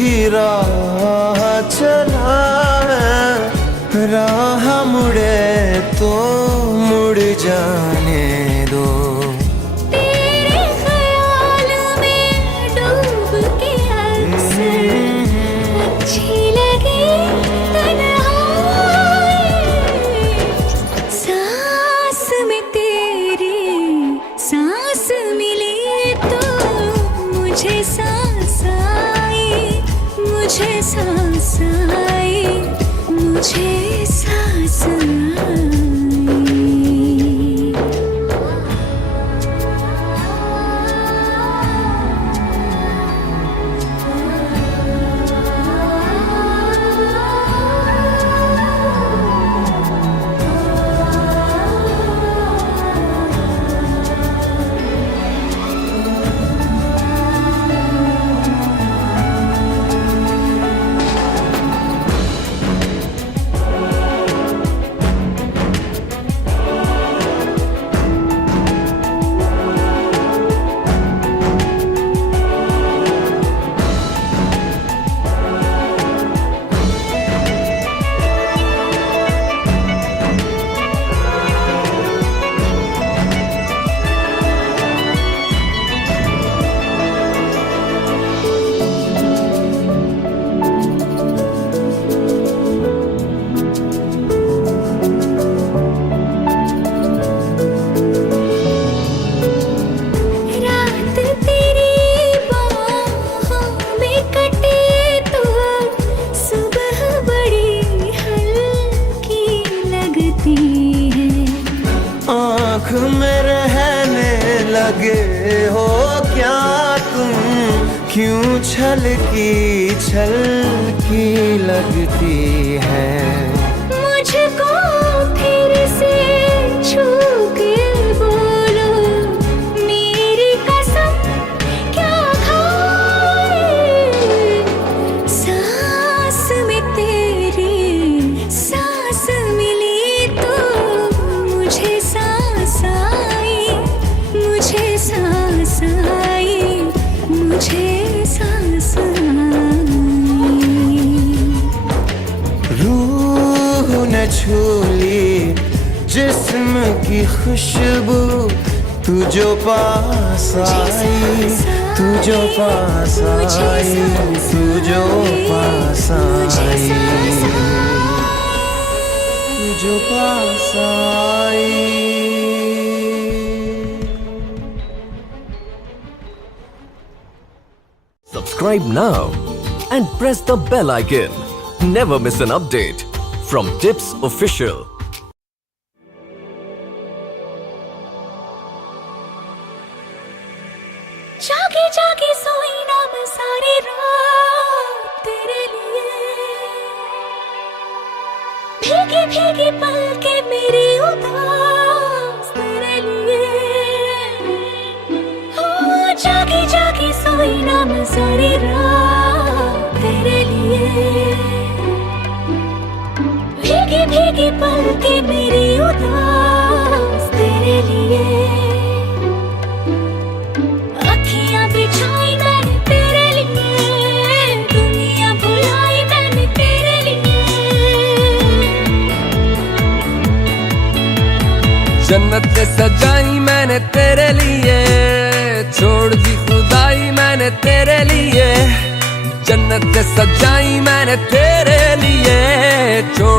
ही राह चला है, राह मुड़े तो मुड़ जाने दो। तेरे ख्याल में डूब के अक्सर अच्छी लगी तन्हाई, सांस में तेरी सांस मिली तो मुझे सांस आई, मुझे सांस आई, मुझे सांस आई। आँख में रहने लगे हो क्या तुम, क्यों छलकी लगती है। मुझको फिर से छू के बोलो मेरी कसम क्या खाए, सांस में तेरी सांस मिली तो मुझे सांस आई, मुझे सांस आई, मुझे सांस आई। रूह ने छू ली जिस्म की खुशबू, तू जो पास आई, तू जो पास आई, तू जो पास आई, तू जो पास आई। Subscribe now and press the bell icon. Never miss an update from Tips Official. जागे जागे सोई ना मैं सारी रात तेरे लिए, भीगी भीगी पलके मेरी उदास तेरे लिए। हो जागे जागे सोई ना मैं सारी रात तेरे लिए, भीगी भीगी पलके मेरी उदास तेरे लिए। अखियां बिछाई मैंने तेरे लिए, दुनिया भुलाई मैंने तेरे लिए। जन्नत सजाई मैंने तेरे लिए, छोड़ दी खुदाई मैंने तेरे लिए। जन्नत सजाई मैंने तेरे लिए, छोड़